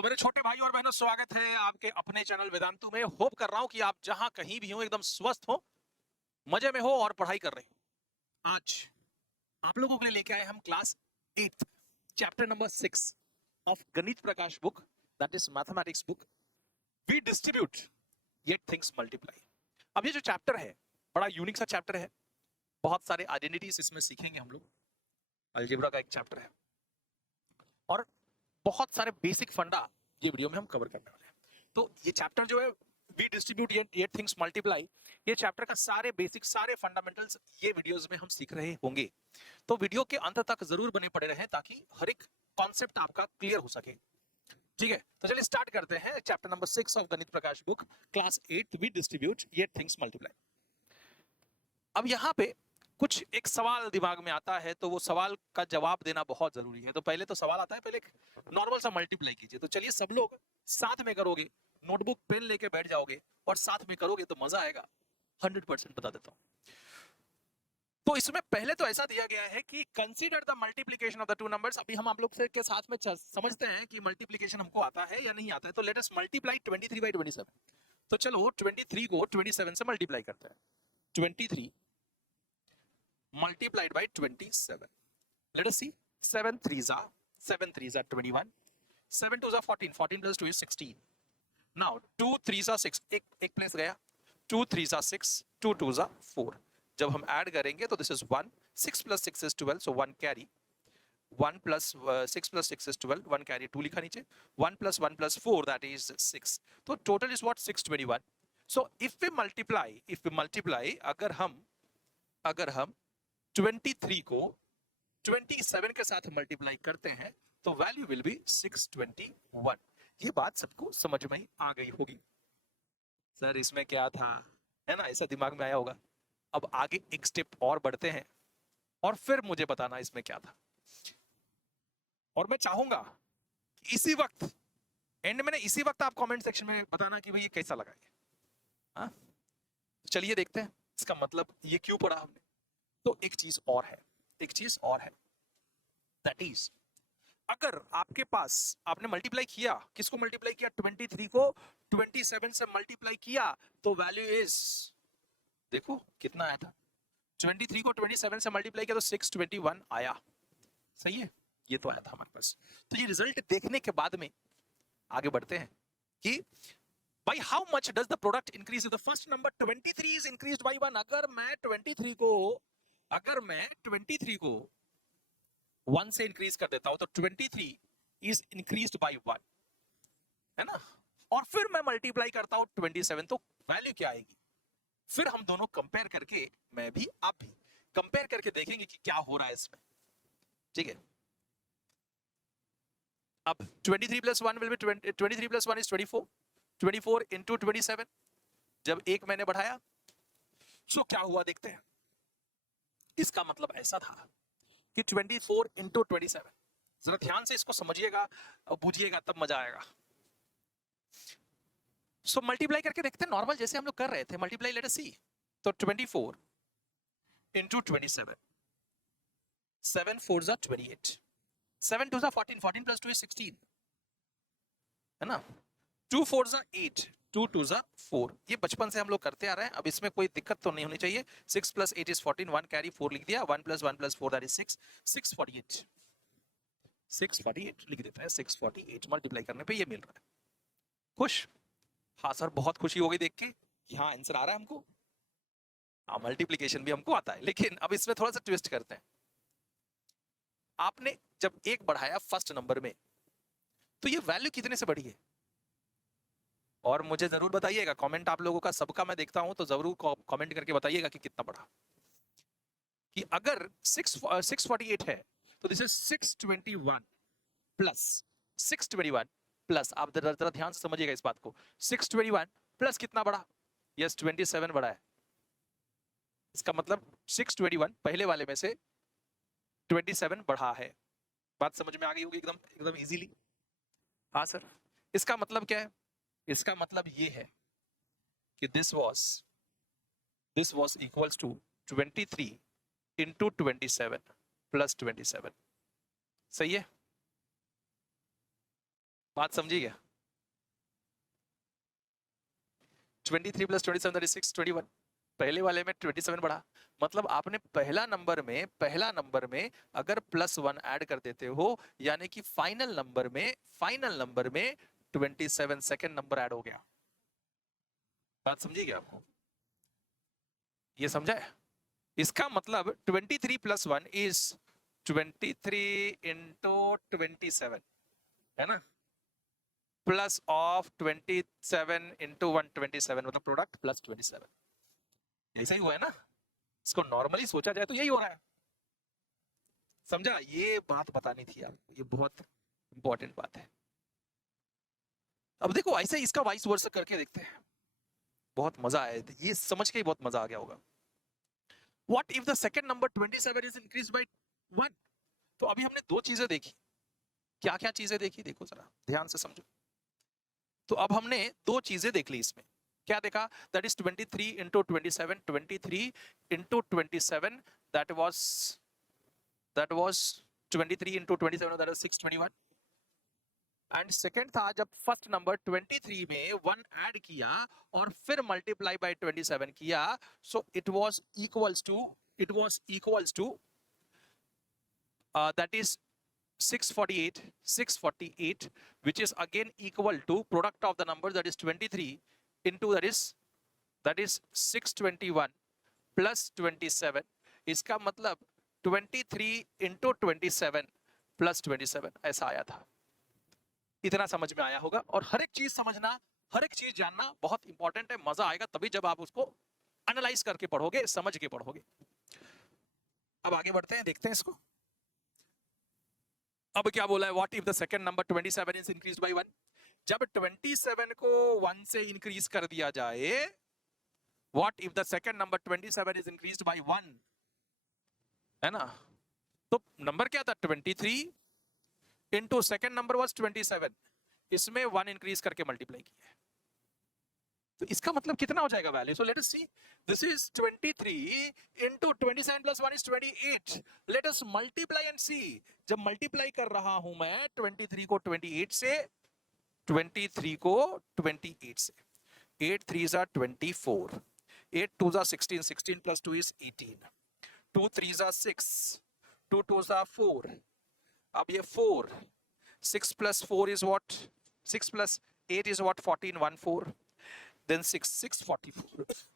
तो मेरे छोटे भाई और बहनों, स्वागत है आपके अपने चैनल वेदांतु में। होप कर रहा हूं कि आप जहां कहीं भी हो एकदम स्वस्थ हो, मजे में हो और पढ़ाई कर रहे हो। आज आप लोगों के लिए लेके आए हम class 8 chapter number 6 of Ganit Prakash book, that is mathematics book. We distribute yet things multiply. अब ये जो चैप्टर है बड़ा यूनिक सा चैप्टर है। बहुत सारे आइडेंटिटीज इसमें सीखेंगे हम लोग। अलजेब्रा का एक चैप्टर है और बहुत सारे बेसिक फंडा ये वीडियो में हम कवर करने वाले हैं। तो ये चैप्टर जो है we distribute yet things multiply, ये चैप्टर का सारे बेसिक सारे फंडामेंटल्स ये वीडियोस में हम सीख रहे होंगे। तो वीडियो के अंत तक जरूर बने पड़े रहें ताकि हर एक कॉन्सेप्ट आपका क्लियर हो सके। ठीक है, तो चलिए स्टार्ट करते हैं chapter number 6 of Ganit Prakash book, class 8, we distribute yet things multiply. अब यहाँ पे कुछ एक सवाल दिमाग में आता है तो वो सवाल का जवाब देना बहुत जरूरी है। तो पहले तो सवाल आता है, पहले नॉर्मल सा मल्टीप्लाई कीजिए। तो चलिए सब लोग साथ में करोगे, नोटबुक पेन लेके बैठ जाओगे और साथ में करोगे तो मजा आएगा। 100% बता देता हूं। तो इसमें पहले तो ऐसा दिया गया है कि consider the multiplication of the two numbers. अभी हम आप लोग से के साथ में समझते हैं कि मल्टीप्लिकेशन हमको आता है या नहीं आता है। तो लेट अस मल्टीप्लाई 23 बाई 27। तो चलो 23 को 27 से मल्टीप्लाई करते हैं। 23 multiplied by 27. Let us see. 7 3s are 21. 7 2s are 14. 14 plus 2 is 16. Now 2 3s are 6. एक प्लेस गया. 2 3s are 6. 2 2s are 4. जब हम ऐड करेंगे तो this is 1. 6 plus 6 is 12. So 1 carry. 1 plus 6 plus 6 is 12. 1 carry 2 लिखा नीचे. 1 plus 1 plus 4, that is 6. तो total is what? 621. So if we multiply, अगर हम 23 को 27 के साथ मल्टीप्लाई करते हैं तो वैल्यू विल बी 621। ये बात सबको समझ में आ गई होगी। सर इसमें क्या था, है ना, ऐसा दिमाग में आया होगा। अब आगे एक स्टेप और बढ़ते हैं और फिर मुझे बताना इसमें क्या था। और मैं चाहूंगा इसी वक्त एंड में इसी वक्त आप कमेंट सेक्शन में बताना कि भाई ये कैसा लगा। हाँ, चलिए देखते हैं इसका मतलब ये क्यों पढ़ा हमने। तो एक चीज और है, दैट इज अगर आपके पास आपने मल्टीप्लाई किया, किसको मल्टीप्लाई किया? 23 को 27 से मल्टीप्लाई किया तो वैल्यू इज, देखो कितना आया था। 23 को 27 से मल्टीप्लाई किया तो 621 आया। सही है, ये तो आया था हमारे पास। तो ये रिजल्ट देखने के बाद में आगे बढ़ते हैं कि by how much does the product increase if the first number 23 is increased by 1। अगर मैं 23 को 1 से इंक्रीज कर देता हूं तो 23 इज इंक्रीज्ड बाय 1, है ना। और फिर मैं मल्टीप्लाई करता हूं 27 तो वैल्यू क्या आएगी। फिर हम दोनों कंपेयर करके, मैं भी आप भी कंपेयर करके देखेंगे कि क्या हो रहा है इसमें। ठीक है, अब 23 plus 1 will B 23 plus 1 is 24। 24 into 27, जब एक मैंने बढ़ाया तो क्या हुआ देखते हैं। इसका मतलब ऐसा था कि 24 इंटू 27, जरा ध्यान से इसको समझिएगा और बूझिएगा तब मजा आएगा। सो मल्टीप्लाई करके देखते हैं नॉर्मल जैसे हम लोग कर रहे थे। Multiply late us see. तो 24 इंटू 27, 7 4 जा 28, 7 2 जा 14, 14 प्लस 2 इज 16, है ना। 2 4 जा 8, 2 2 जा 4। ये बचपन से हम लोग करते आ रहे हैं, अब इसमें कोई दिक्कत तो नहीं होनी चाहिए। 6 प्लस 8 इज 14, 1 कैरी 4 लिख दिया। 1 प्लस 4 दैट इज 6, 648 लिख देते हैं। 648 मल्टीप्लाई करने पे ये मिल रहा है। खुश? हाँ सर, बहुत खुशी हो गई देख के कि हाँ आंसर आ रहा है हमको। हाँ, मल्टीप्लिकेशन भी हमको आता है, लेकिन अब इसमें थोड़ा सा ट्विस्ट करते हैं। आपने जब एक बढ़ाया फर्स्ट नंबर में तो ये वैल्यू कितने से बढ़ी है? और मुझे जरूर बताइएगा, कमेंट आप लोगों का सबका मैं देखता हूं तो जरूर कमेंट करके बताइएगा कि कितना बढ़ा। कि अगर 648 है तो दिस इज 621 प्लस 621 प्लस, आप जरा ध्यान से समझिएगा इस बात को। 621 प्लस कितना बढ़ा? यस 27 बढ़ा है। इसका मतलब 621 पहले वाले में से 27 बढ़ा है। बात समझ में आ गई होगी एकदम इजीली। हाँ सर, इसका मतलब क्या है? इसका मतलब ये है कि this was equals to 23 into 27 plus 27। सही है। बात समझी क्या? 23 प्लस 27 दैट इज 6, 21। पहले वाले में 27 बढ़ा, मतलब आपने पहला नंबर में अगर +1 ऐड कर देते हो, यानी कि फाइनल नंबर में 27 सेकंड नंबर ऐड हो गया। बात समझी क्या आपको? ये समझा है? इसका मतलब 23 + 1 इज 23 इंटू 27, है ना, प्लस ऑफ 27 इंटू 127, मतलब प्रोडक्ट प्लस 27। ऐसा ही हुआ है ना? इसको नॉर्मली सोचा जाए तो यही हो रहा है। समझा? ये बात बतानी थी आपको, ये बहुत इंपॉर्टेंट बात है। अब देखो ऐसे इसका वाइस वर्सा करके देखते हैं, बहुत मजा आया, ये समझ के ही बहुत मजा आ गया होगा। What if the second number 27 is increase by 1? तो अभी हमने दो चीजें देखी, क्या क्या चीजें देखी देखो जरा ध्यान से समझो। तो अब हमने दो चीजें देख ली इसमें। क्या देखा? That is 23 into 27, 23 into 27, that was 23 into 27, that is 621। And second था जब फर्स्ट नंबर 23 में 1 ऐड किया और फिर मल्टीप्लाई बाय 27 किया, so it was equals to that is 648, which is again equal to product of the number, that is 23 into that is 621 plus 27। इसका मतलब 23 into 27 plus 27 ऐसा आया था। इतना समझ में आया होगा, और हर एक चीज समझना, हर एक चीज जानना बहुत इंपॉर्टेंट है। मजा आएगा तभी जब आप उसको एनालाइज करके पढ़ोगे, समझ के पढ़ोगे। अब आगे बढ़ते हैं, देखते हैं इसको। अब क्या बोला है? What if the second number 27 is increase by 1? जब 27 को 1 से इंक्रीज कर दिया जाए, what if the second number 27 is increased by 1, है ना? तो नंबर क्या था? 23 इंटू सेकंड नंबर वाज 27, इसमें 1 इंक्रीज करके मल्टीप्लाई किया है। तो इसका मतलब कितना हो जाएगा value? So let us see, this is 23 into 27 plus 1 is 28। Let us multiply and see. जब मल्टीप्लाई कर रहा हूं मैं 23 को 28 से, 23 को 28 से, 8 3s are 24, 8 2s are 16, 16 plus 2 is 18, 2 3s are 6, 2 2s are 4, अब ये 4, 6 plus 4 is what? 6 plus 8 is what? 14, 1 4, then 6 6 44।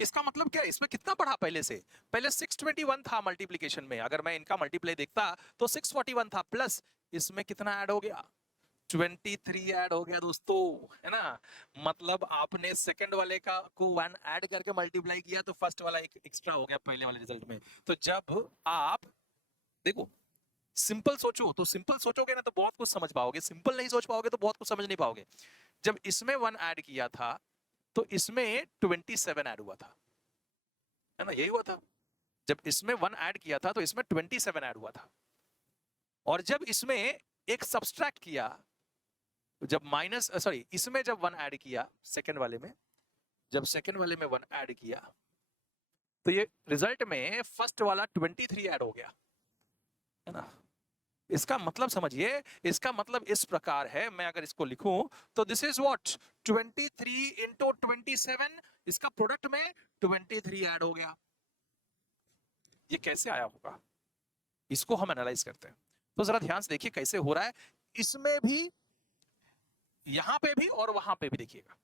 इसका मतलब क्या है? इसमें कितना बढ़ा पहले से? पहले 621 था मल्टीप्लिकेशन में, अगर मैं इनका मल्टीप्लाई देखता तो 641 था, प्लस इसमें कितना ऐड हो गया? 23 ऐड हो गया दोस्तों, है ना? मतलब आपने सेकंड वाले का को 1 ऐड करके मल्टीप्लाई किया तो फर्स्ट वाला एक एक्स्ट्रा हो गया पहले वाले रिजल्ट में। तो जब आप देखो सिंपल सोचो, तो सिंपल सोचोगे ना तो बहुत कुछ समझ पाओगे, सिंपल नहीं सोच पाओगे तो बहुत कुछ समझ नहीं पाओगे। जब इसमें 1 ऐड किया था तो इसमें 27 ऐड हुआ था, है ना? यही हुआ था। जब इसमें 1 ऐड किया था तो इसमें 27 ऐड हुआ था, और जब इसमें एक सब्सट्रैक्ट किया, जब माइनस सॉरी इसमें जब 1 ऐड किया सेकंड वाले में, जब सेकंड वाले में 1 ऐड किया तो ये रिजल्ट में फर्स्ट वाला 23 ऐड हो गया, है ना? इसका मतलब समझिए, इसका मतलब इस प्रकार है, मैं अगर इसको लिखूं तो दिस इज व्हाट? 23 इंटू 27, इसका प्रोडक्ट में 23 ऐड हो गया। ये कैसे आया होगा, इसको हम एनालाइज करते हैं। तो जरा ध्यान से देखिए कैसे हो रहा है। इसमें भी, यहां पे भी और वहां पे भी देखिएगा।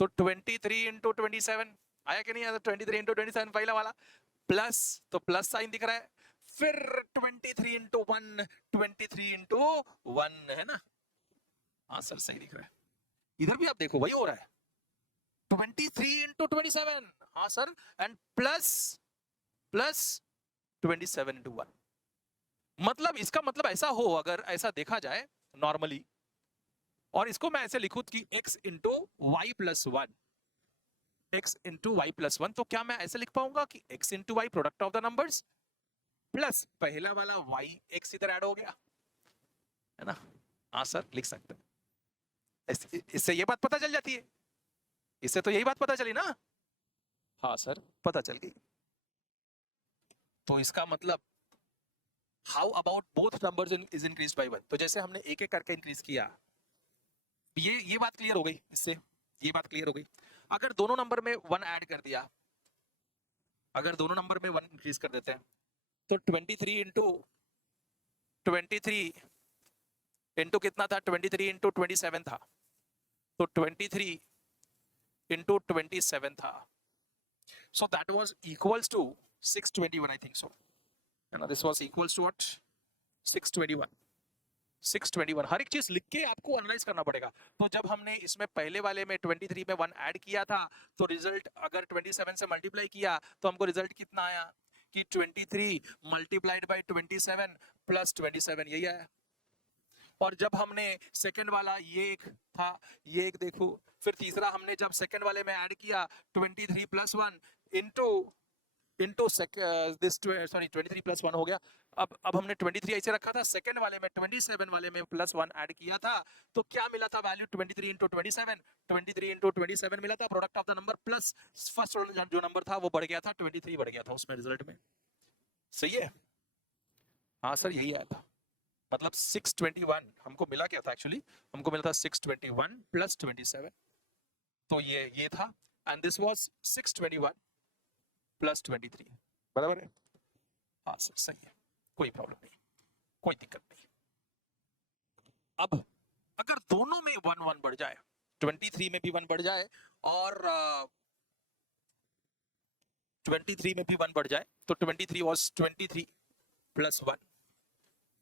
तो 23 इंटू 27 आया कि नहीं आया? 23 इंटू 27 पहला वाला, प्लस, तो प्लस साइन दिख रहा है। फिर 23 इंटू 1, 23 इंटू 1, है ना? आंसर सही दिख रहा है। इधर भी आप देखो वही हो रहा है, 23 इंटू 27, हाँ सर, एंड प्लस 27 इंटू 1। मतलब इसका मतलब ऐसा हो, अगर ऐसा देखा जाए नॉर्मली, और इसको मैं ऐसे लिखूं कि x into y plus 1, x into y plus 1, तो क्या मैं ऐसे लिख पाऊंगा कि x into y product of the numbers, plus पहला वाला y x इधर ऐड हो गया, है ना? हाँ सर, लिख सकते हैं। इससे ये बात पता चल जाती है, इससे तो यही बात पता चली ना? हाँ सर, पता चल गई। तो इसका मतलब how about both numbers is increase by 1? तो जैसे हमने एक एक करके इंक्रीज किया, ये बात क्लियर हो गई इससे, ये बात क्लियर हो गई। अगर दोनों नंबर में 1 ऐड कर दिया, अगर दोनों नंबर में 1 इंक्रीज कर देते हैं, तो 23 इंटू 23 इंटू कितना था, 23 इंटू 27 था, तो 23 इंटू 27 था, so that was equals to 621, I think so, and this was equals to what, 621। 621 हर एक चीज लिख के आपको एनालाइज करना पड़ेगा। तो जब हमने इसमें पहले वाले में 23 में 1 ऐड किया था, तो रिजल्ट अगर 27 से मल्टीप्लाई किया तो हमको रिजल्ट कितना आया कि 23 मल्टीप्लाइड बाय 27 प्लस 27, यही आया। और जब हमने सेकंड वाला ये एक था, ये एक देखो, फिर तीसरा हमने जब सेकंड वाले में ऐड किया 23 plus 1 into this, sorry 23 plus 1 हो गया। अब हमने 23 ऐसे रखा था, सेकंड वाले में 27 वाले में प्लस 1 ऐड किया था, तो क्या मिला था वैल्यू 23 इंटू 27, 23 इंटू 27 मिला था, product of the number plus first जो नंबर था वो बढ़ गया था, 23 बढ़ गया था उसमें रिजल्ट में। सही है? हाँ सर यही आया था, मतलब 621 हमको मिला, क्या था एक्चुअली, हमको मिला था 621 प्लस 27, तो ये था, एंड दिस वाज 621 प्लस 23, बराबर है? हाँ सर सही है, कोई प्रॉब्लम नहीं, कोई दिक्कत नहीं। अब अगर दोनों में 1 1 बढ़ जाए, 23 में भी 1 बढ़ जाए और 23 में भी 1 बढ़ जाए, तो 23 वाज 23 प्लस 1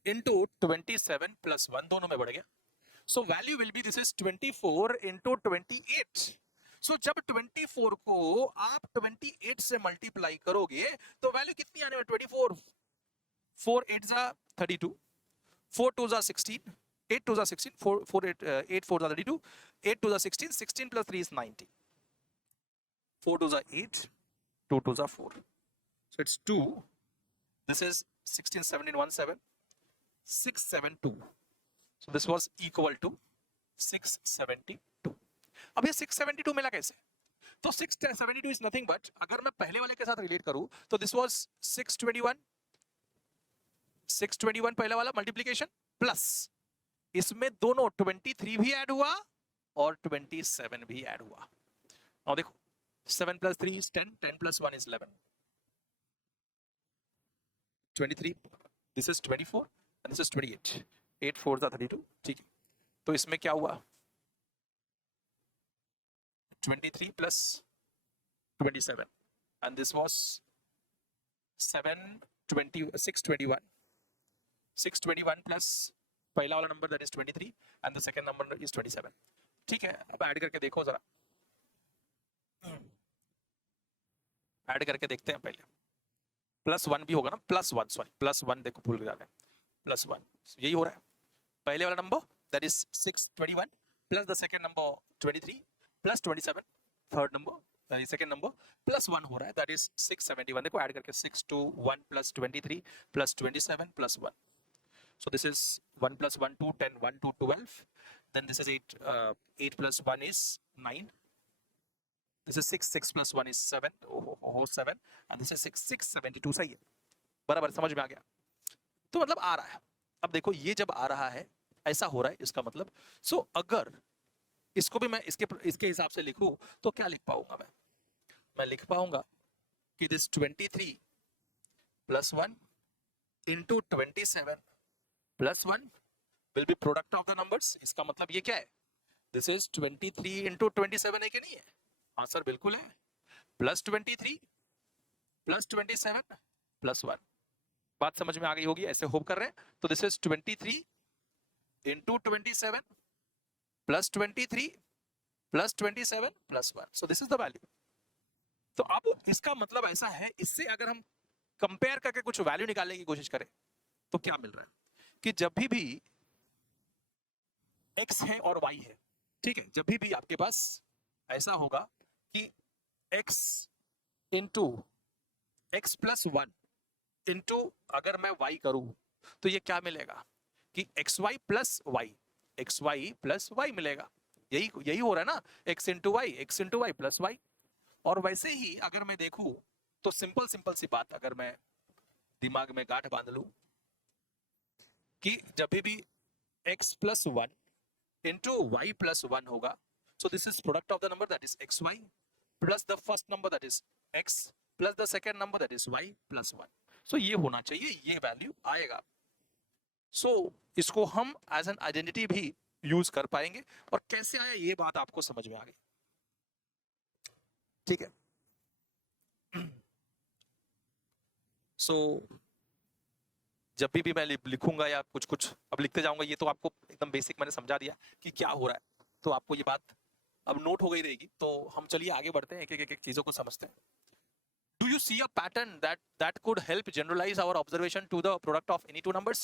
इंटू 27 प्लस 1, दोनों में बढ़ गया, so value will be, this is 24 into 28। सो जब 24 को आप 28 से मल्टीप्लाई करोगे तो वैल्यू कितनी आने वाली, 24, 4 8 जा 32, 4 2 जा 16, 8 2 जा 16, 4 8 8 4 जा 32, 8 2 जा 16, 16 plus 3 is 90, 4 2 जा 8, 2 2 जा 4, so it's 2, this is 16 17 1 7, 672, so this was equal to 672। अब ये 672 मिला कैसे? तो 672 इज नथिंग बट, अगर मैं पहले वाले के साथ रिलेट करूं तो दिस वाज 621 पहला वाला मल्टीप्लिकेशन प्लस इसमें दोनों 23 भी ऐड हुआ और 27 भी ऐड हुआ। और देखो 7 plus 3 is 10, 10 plus 1 is 11, 23, this is 24 and this is 28, 8 4 is 32, ठीक है। तो इसमें क्या हुआ, 23 plus 27 and this was 621 plus पहला वाला number that is 23 and the second number is 27, ठीक है। अब ऐड करके देखो जरा, ऐड करके देखते हैं पहले, प्लस 1 भी होगा ना, प्लस 1 सॉरी प्लस 1, देखो भूल गया मैं, प्लस 1 यही हो रहा है, पहले वाला number that is 621 plus the second number 23 plus 27 third number second number plus 1 हो रहा है, that is 671। देखो ऐड करके 6 2 1 plus 23 plus 27 plus 1, so this is 1 plus 1 2 10 1 2 12, then this is 8 8 plus 1 is 9, this is 6 6 plus 1 is 7, oh 7, and this is 6 672। सही है, बराबर, समझ में आ गया? तो मतलब आ रहा है। अब देखो ये जब आ रहा है ऐसा हो रहा है, इसका मतलब सो अगर इसको भी मैं इसके हिसाब से लिखूं तो क्या लिख पाऊंगा मैं लिख पाऊंगा कि this 23 plus 1 into 27 plus 1 will B product of the numbers. इसका मतलब ये क्या है, दिस इज 23 इंटू 27 है कि नहीं है? हाँ सर बिल्कुल है, प्लस 23 प्लस 27 प्लस 1, बात समझ में आ गई होगी, ऐसे होप कर रहे हैं। तो this is 23 into 27 plus 23 plus 27 plus 1, so this is the value. तो अब इसका मतलब ऐसा है, इससे अगर हम कंपेयर करके कुछ वैल्यू निकालने की कोशिश करें तो क्या मिल रहा है कि जब भी x है और y है, ठीक है, जब भी आपके पास ऐसा होगा कि x into x plus 1 into अगर मैं y करूं तो ये क्या मिलेगा कि xy प्लस y मिलेगा, यही हो रहा है ना, x into y plus y. और वैसे ही अगर मैं देखूं तो सिंपल सी बात, अगर मैं दिमाग में गांठ बांध लूं कि जब भी x plus one into y plus one होगा, so this is product of the number that is xy plus the first number that is x plus the second number that is y plus 1. so ये होना चाहिए, ये value आएगा. so इसको हम as an identity भी use कर पाएंगे. और कैसे आया ये बात आपको समझ में आ गई. ठीक है. so जब भी मैं लिखूंगा या कुछ कुछ अब लिखते जाऊंगा, ये तो आपको एकदम बेसिक मैंने समझा दिया कि क्या हो रहा है, तो आपको ये बात अब नोट हो गई रहेगी. तो हम चलिए आगे बढ़ते हैं, एक चीजों को समझते हैं. Do you see a pattern that could help generalize our observation to the product of any two numbers?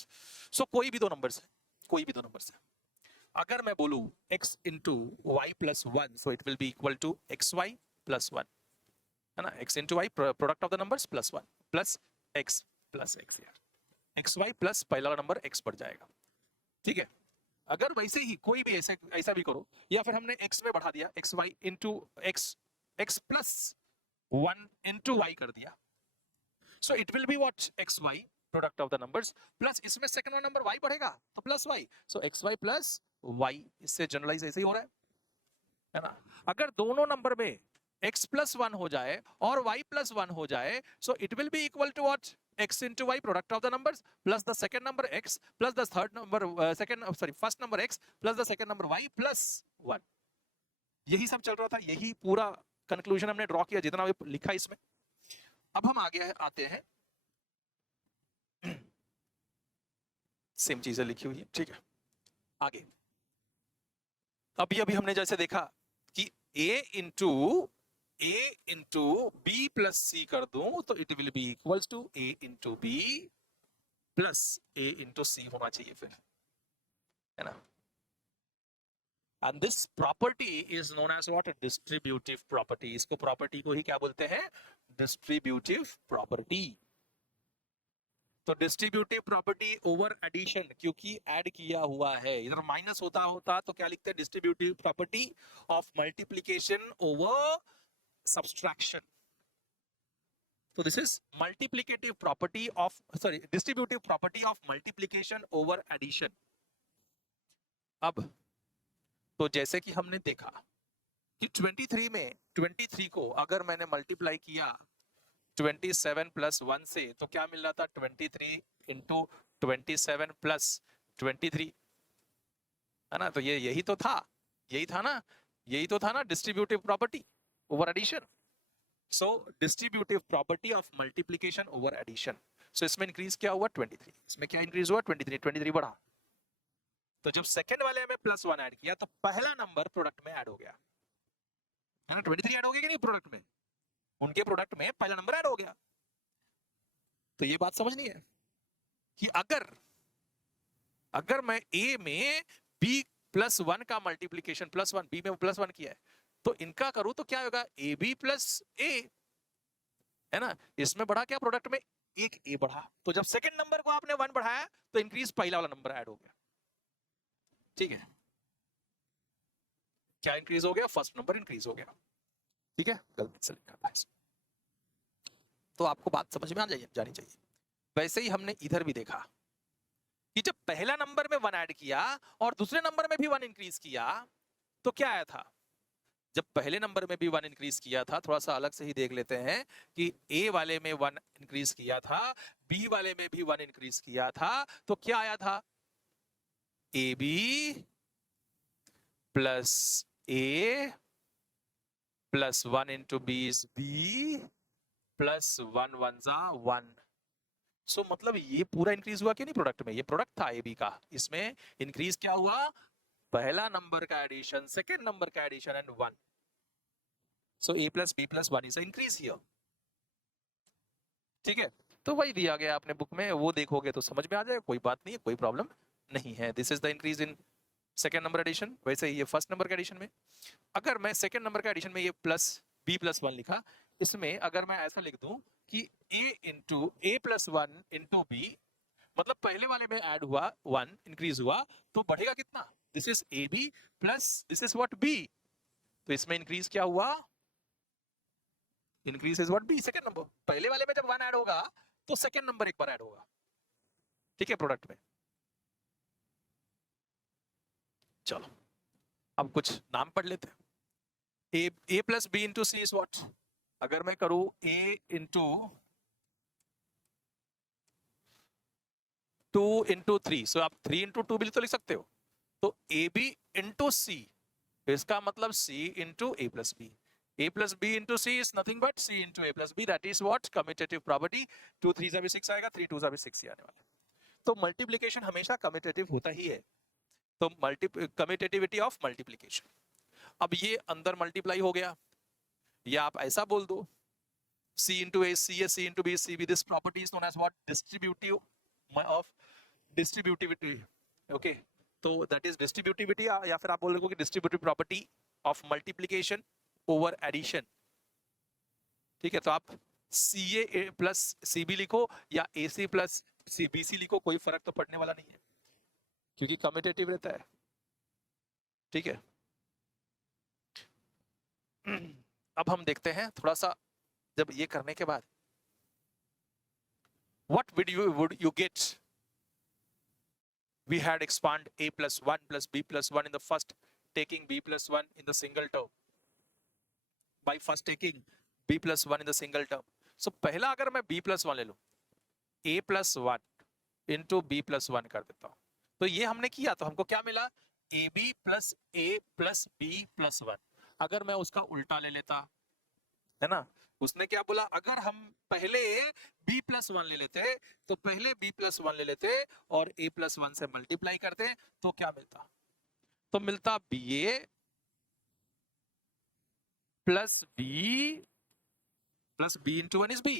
So कोई भी दो नंबर्स है, कोई भी दो नंबर्स है. अगर मैं बोलूं x into y plus 1, so it will be equal to xy plus 1, है ना. x into y product of the numbers plus 1 plus x यार, xy plus पहला वाला नंबर x बढ़ जाएगा. ठीक है. अगर वैसे ही कोई भी ऐसा भी करो, या फिर हमने x में बढ़ा दिया xy into x plus 1 into y कर दिया, so it will be what xy product of the numbers plus इसमें सेकंड वाला नंबर y बढ़ेगा तो plus y, so xy plus y. इससे जनरलाइज ऐसे ही हो रहा है ना. अगर दोनों नंबर में x plus 1 हो जाए और y plus 1 हो जाए, so it will be equal to what x into y product of the numbers plus the second number x plus the third number first number x plus the second number y plus 1. यही सब चल रहा था, यही पूरा conclusion हमने draw किया जितना भी लिखा इसमें. अब हम आगे आते हैं, सेम चीजें लिखी हुई है. ठीक है. आगे अभी हमने जैसे देखा कि a into b plus c कर दूं तो it will be equals to a into b plus a into c होना चाहिए फिर, है ना. And this property is known as what? Distributive property. इसको प्रॉपर्टी को ही क्या बोलते हैं? Distributive property. तो डिस्ट्रीब्यूटिव प्रॉपर्टी ओवर एडिशन, क्योंकि ऐड किया हुआ है, इधर माइनस होता तो क्या लिखते हैं? Distributive property of multiplication over subtraction. तो this is multiplicative property of distributive property of multiplication over addition. अब तो जैसे कि हमने देखा कि 23 को अगर मैंने मल्टीप्लाई किया 27 प्लस 1 से तो क्या मिल रहा था? 23 इंटू 27 प्लस 23, है ना. तो यही तो था, यही था ना distributive property over addition. So distributive property of multiplication over addition. So इसमें इंक्रीज क्या हुआ? 23. इसमें क्या इंक्रीज हुआ? 23 बढ़ा. तो जब सेकंड वाले में प्लस 1 ऐड किया तो पहला नंबर प्रोडक्ट में ऐड हो गया, है ना. 23 ऐड हो गया कि नहीं प्रोडक्ट में? उनके प्रोडक्ट में पहला नंबर ऐड हो गया. तो ये बात समझनी है कि अगर मैं a में b प्लस 1 का मल्टीप्लीकेशन प्लस 1 b में प्लस 1 किया है तो इनका करूं तो क्या होगा? ab प्लस a, है ना. इसमें बढ़ा क्या? प्रोडक्ट में एक a बढ़ा. तो जब सेकंड नंबर को आपने 1 बढ़ाया तो इंक्रीज पहला वाला नंबर ऐड हो गया. ठीक है. क्या इंक्रीज हो गया? फर्स्ट नंबर इंक्रीज हो गया. ठीक है. गलती से लिखा था तो आपको बात समझ में जानी चाहिए. वैसे ही हमने इधर भी देखा कि जब पहला नंबर में 1 ऐड किया और दूसरे नंबर में भी 1 इंक्रीज किया तो क्या आया था? जब पहले नंबर में भी 1 इंक्रीज किया था, थोड़ा सा अलग से ही देख लेते हैं कि a वाले में 1 इंक्रीज किया था, b वाले में भी 1 इंक्रीज किया था, तो क्या आया था? ab plus a plus 1 into b is b plus 1 1 जा 1. सो मतलब ये पूरा इंक्रीज हुआ कि नहीं प्रोडक्ट में? ये प्रोडक्ट था ए बी का, इसमें इंक्रीज क्या हुआ? पहला नंबर का एडिशन, सेकेंड नंबर का addition and 1. So a plus b plus 1 is increase here. ठीक है. तो वही दिया गया आपने बुक में, वो देखोगे तो समझ में आ जाएगा, कोई बात नहीं है, कोई प्रॉब्लम नहीं है. This is the increase in second number addition. वैसे ही ये फर्स्ट नंबर के एडिशन में, अगर मैं सेकेंड नंबर का एडिशन में ये प्लस b प्लस 1 लिखा, इसमें अगर मैं ऐसा लिख दूं कि a into a plus 1 into b, मतलब पहले वाले में ऐड हुआ 1 इंक्रीज हुआ तो बढ़ेगा कितना? This is a b plus this is what b. तो इसमें इंक्रीज क्या हुआ? Increase is what b, second number. पहले वाले में जब 1 ऐड होगा तो सेकंड नंबर एक बार ऐड होगा. ठीक है. प्रोडक्ट में चलो अब कुछ नाम पढ़ लेते हैं। A plus b into c is what? अगर मैं करूं ए इंटू 2 into 3, सो आप 3 into 2 भी तो लिख सकते हो। तो ए बी इंटू सी, इसका मतलब c into a plus b. A plus B into C is nothing but C into A plus B. That is what commutative property. 2 3 जा भी 6 आएगा, 3 2 जा भी 6 ही आने वाला है। तो मल्टीप्लिकेशन हमेशा कम्यूटेटिव होता ही है। तो कम्यूटेटिविटी ऑफ मल्टीप्लिकेशन। अब ये अंदर मल्टीप्लाई हो गया, या आप ऐसा बोल दो C into A, C is C into B, C B. This property is known as what? Distributive of distributivity. Okay. तो that is distributivity, या फिर आप बोल रहे हो कि distributive property of multiplication over addition. ठीक है, तो आप सी ए प्लस सी बी लिखो या ए C plus C B C लिखो, कोई फर्क तो पड़ने वाला नहीं है, क्योंकि कम्यूटेटिव रहता है। ठीक है, अब हम देखते हैं थोड़ा सा, जब ये करने के बाद what would you get? We had expand a plus 1 plus b plus 1 in the first, taking b plus 1 in the single term. By first taking b plus 1 in the single term. So पहला अगर मैं b plus 1 ले लूं, a plus 1 into b plus 1 कर देता हूं, तो ये हमने किया, तो हमको क्या मिला? ab plus a plus b plus 1। अगर मैं उसका उल्टा ले लेता, है ना, उसने क्या बोला, अगर हम पहले b plus 1 ले लेते, तो पहले b plus 1 ले लेते और a plus 1 से मल्टीप्लाई करते, तो क्या मिलता? तो मिलता ba plus b plus b into 1 is b.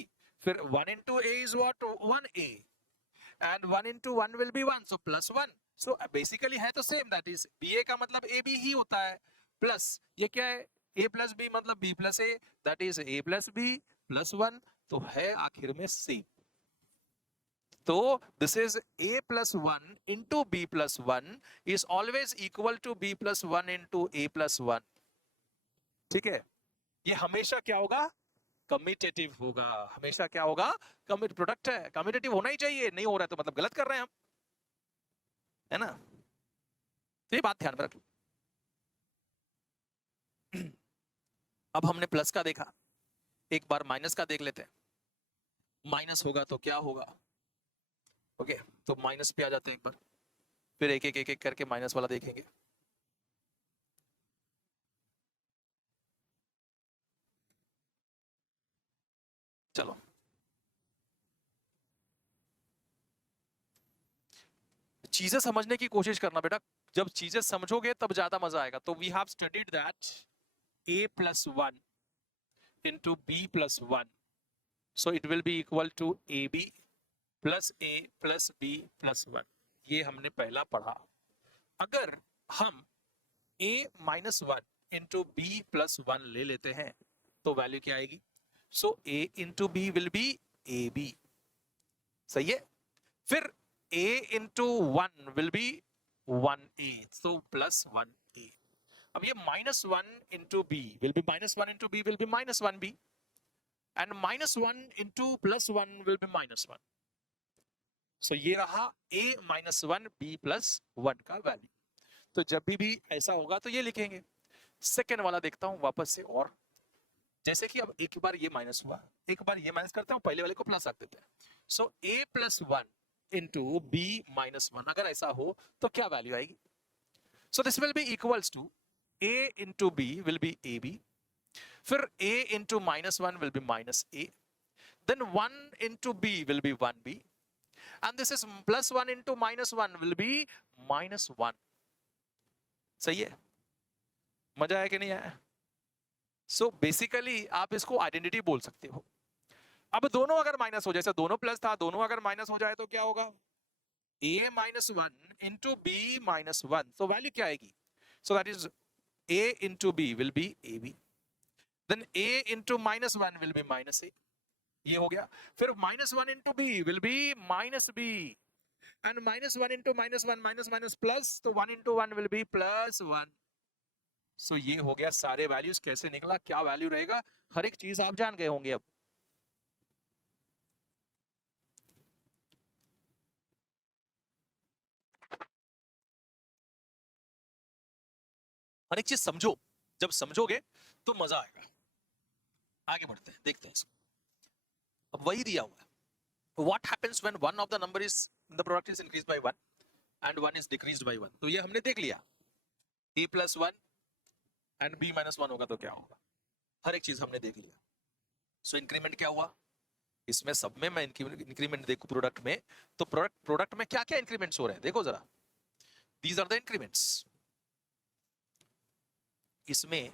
फिर 1 into a is what? 1a. And 1 into 1 will be 1. So plus 1. So basically है तो same. That is ba का मतलब ab ही होता है. Plus ये क्या है? a plus b मतलब b plus a. That is a plus b plus 1. तो है आखिर में c. तो this is a plus 1 into b plus 1 is always equal to b plus 1 into a plus 1. ठीक है, ये हमेशा क्या होगा? कम्यूटेटिव होगा। हमेशा क्या होगा? कम्यूट प्रोडक्ट है, कम्यूटेटिव होना ही चाहिए, नहीं हो रहा है तो मतलब गलत कर रहे हैं हम, है ना। तो ये बात ध्यान में रखो। अब हमने प्लस का देखा, एक बार माइनस का देख लेते हैं। माइनस होगा तो क्या होगा? ओके, तो माइनस पे आ जाते हैं एक बार, फिर एक एक करके माइनस वाला देखेंगे। चलो, चीजें समझने की कोशिश करना बेटा, जब चीजें समझोगे तब ज्यादा मजा आएगा। तो we have studied that a plus 1 into b plus 1, so it will be equal to ab plus a plus b plus 1। ये हमने पहला पढ़ा। अगर हम a minus 1 into b plus 1 ले लेते हैं तो वैल्यू क्या आएगी? so a into b will be ab, सही है। फिर a into 1 will be 1a, so plus 1a। अब ये minus 1 into b will be minus 1 into b will be minus 1b, and minus 1 into plus 1 will be minus 1। so ये रहा a minus 1 b plus 1 का value. तो जब भी ऐसा होगा तो ये लिखेंगे। सेकेंड वाला देखता हूं वापस से, और जैसे कि अब एक बार ये माइनस हुआ, एक बार ये माइनस करते हैं, पहले वाले को प्लस रख देते हैं। सो a plus 1 into b minus 1, अगर ऐसा हो तो क्या वैल्यू आएगी? So this will be equals to a into b will be ab, फिर a into minus 1 will be minus a, then 1 into b will be 1b, and this is plus 1 into minus 1 will be minus 1। सही है? मजा आया कि नहीं आया? So basically आप इसको आइडेंटिटी बोल सकते हो। अब दोनों अगर माइनस हो, जैसे दोनों प्लस था, दोनों अगर माइनस हो जाए तो क्या होगा? a minus 1 into b minus 1, तो वैल्यू क्या आएगी? सो that is a into b will be ab, then a into minus 1 will be minus a, ये हो गया। फिर minus 1 into b will be minus b, and minus 1 into minus 1 minus minus plus, तो 1 into 1 will be plus 1। सो ये हो गया सारे values. कैसे निकला, क्या वैल्यू रहेगा, हर एक चीज आप जान गए होंगे अब। हर एक चीज समझो, जब समझोगे तो मजा आएगा। आगे बढ़ते हैं, देखते हैं इसको। अब वही दिया हुआ है, what happens when one of the number is the product is increased by 1 and 1 is decreased by 1। तो ये हमने देख लिया, a plus 1 and b minus 1 होगा तो क्या होगा, हर एक चीज हमने देख लिया। सो इंक्रीमेंट क्या हुआ, इसमें सब में मैं इंक्रीमेंट देखूं प्रोडक्ट में, तो प्रोडक्ट में क्या क्या इंक्रीमेंट्स हो रहे हैं देखो जरा, दीज आर द इंक्रीमेंट्स। इसमें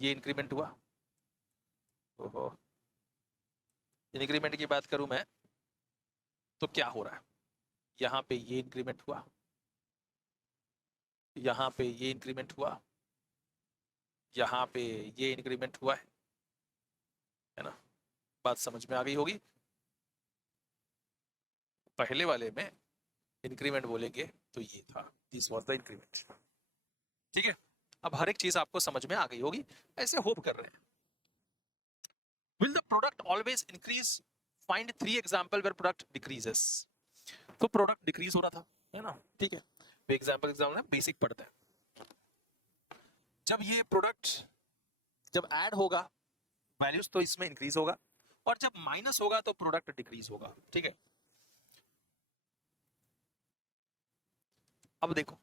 ये इंक्रीमेंट हुआ, ओहो, इंक्रीमेंट की बात करूं मैं तो क्या हो रहा है, यहां पे ये इंक्रीमेंट हुआ, यहां पे ये इंक्रीमेंट हुआ, यहां पे ये इंक्रीमेंट हुआ है ना, बात समझ में आ गई होगी। पहले वाले में इंक्रीमेंट बोलेंगे तो ये था, दिस वाज द इंक्रीमेंट। ठीक है, अब हर एक चीज आपको समझ में आ गई होगी, ऐसे होप कर रहे हैं। Will the product always increase? Find 3 example where product decreases। तो प्रोडक्ट डिक्रीज हो रहा था, है ना, ठीक है, एग्जाम्पल ना बेसिक पढ़ते हैं। जब ये प्रोडक्ट जब ऐड होगा वैल्यूज तो इसमें इंक्रीज होगा, और जब माइनस होगा तो प्रोडक्ट डिक्रीज होगा। ठीक है, अब देखो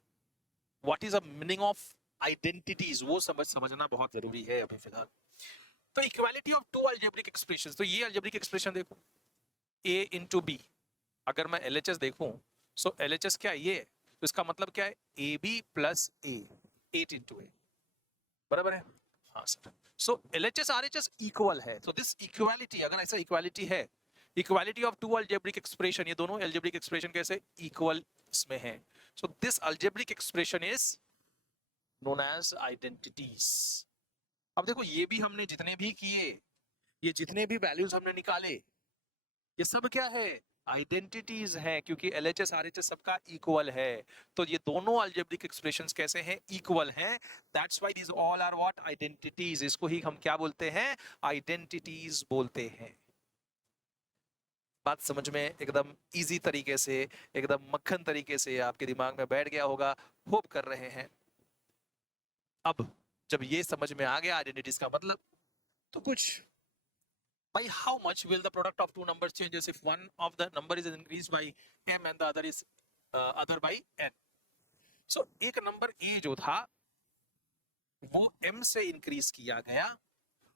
what is the meaning of identities, वो समझना बहुत जरूरी है अभी फिलहाल। तो equality of two algebraic expressions, तो ये अलजेब्रिक एक्सप्रेशन देखो, a इंटू बी, अगर मैं LHS देखूं सो LHS क्या है, ये है, तो इसका मतलब क्या है, AB plus A, 8 into a, बराबर है, हाँ sir. So LHS RHS equal है, तो दिस इक्वालिटी, अगर ऐसा इक्वालिटी है, equality of two algebraic expression, ये दोनों अलजेब्रिक एक्सप्रेशन कैसे इक्वल इसमें है, so this algebraic expression is known as identities. अब देखो ये भी हमने जितने भी किए, ये जितने भी वैल्यूज हमने निकाले, ये सब क्या है, आइडेंटिटीज हैं, क्योंकि LHS RHS सबका इक्वल है, तो ये दोनों अलजेब्रिक एक्सप्रेशंस कैसे हैं, इक्वल हैं। That's why these all are what, identities. इसको ही हम क्या बोलते हैं, आइडेंटिटीज बोलते हैं। बात समझ में एकदम इजी तरीके से, एकदम मक्खन तरीके से आपके दिमाग में बैठ गया होगा, होप कर रहे हैं। अब जब ये समझ में आ गया आइडेंटिटीज का मतलब, तो कुछ by how much will the product of two numbers changes if one of the number is increased by m and the other is other by n। so एक नंबर a जो था वो m से increase किया गया,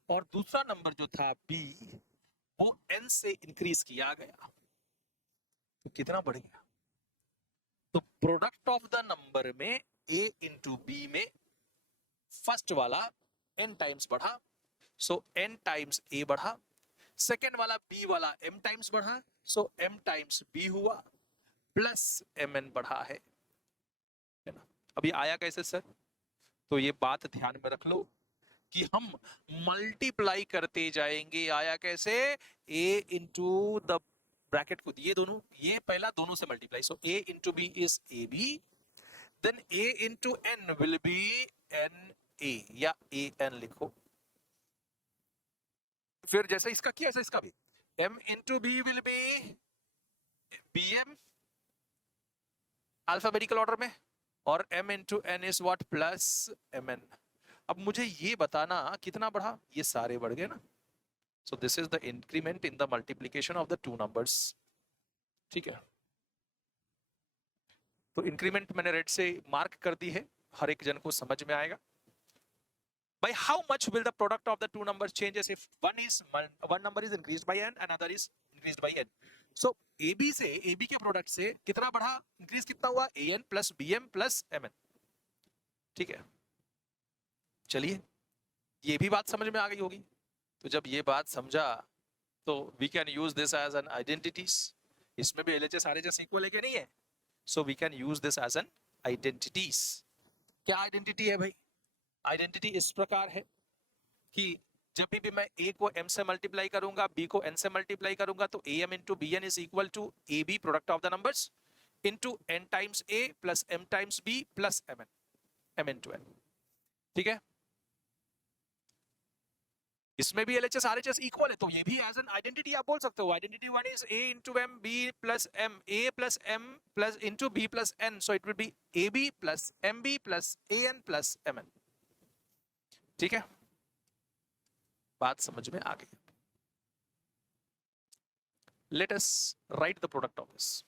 और दूसरा number जो था b वो n से इंक्रीज किया गया, तो कितना बढ़ गया, तो प्रोडक्ट ऑफ द नंबर में a इंटू बी में फर्स्ट वाला n टाइम्स बढ़ा, सो n टाइम्स a बढ़ा, सेकेंड वाला b वाला m टाइम्स बढ़ा, सो m टाइम्स b हुआ, प्लस mn बढ़ा है ना। अभी आया कैसे सर, तो ये बात ध्यान में रख लो कि हम मल्टीप्लाई करते जाएंगे। आया कैसे, a इंटू द ब्रैकेट को ये दोनों, ये पहला दोनों से multiply, so a into b is a b, then a into n will be n a, या ए एन लिखो। फिर जैसे इसका किया ऐसा इसका भी, m into b will be b m alphabetical order में, और m into n is what, plus m n. अब मुझे ये बताना कितना बढ़ा, ये सारे बढ़ गए ना, सो this is the increment in the multiplication of the two numbers. ठीक है, तो इंक्रीमेंट मैंने रेड से मार्क कर दी है, हर एक जन को समझ में आएगा। By how much will the product of the two numbers changes if one number is increased by n and another is increased by n। so AB से, AB के प्रोडक्ट से कितना बढ़ा, इंक्रीज कितना हुआ, an plus bm plus mn। ठीक है, चलिए ये भी बात समझ में आ गई होगी, तो जब ये बात समझा तो we can use this as an identities. इसमें भी LHS RHS इक्वल है कि नहीं है, so we can use this as an identities. क्या आइडेंटिटी है भाई, आइडेंटिटी इस प्रकार है कि जब भी मैं a को m से मल्टीप्लाई करूंगा, b को n से मल्टीप्लाई करूंगा, तो am into bn is equal to ab product of the numbers into n times a plus m times b plus mn, m into n। ठीक है, इसमें भी LHS RHS इक्वल है, तो ये भी एज एन आइडेंटिटी आप बोल सकते हो. Identity one is A into M, B plus M, A plus M plus into B plus N. So it would be AB plus MB plus AN plus MN. ठीक है, बात समझ में आ गई. Let us write the product of this.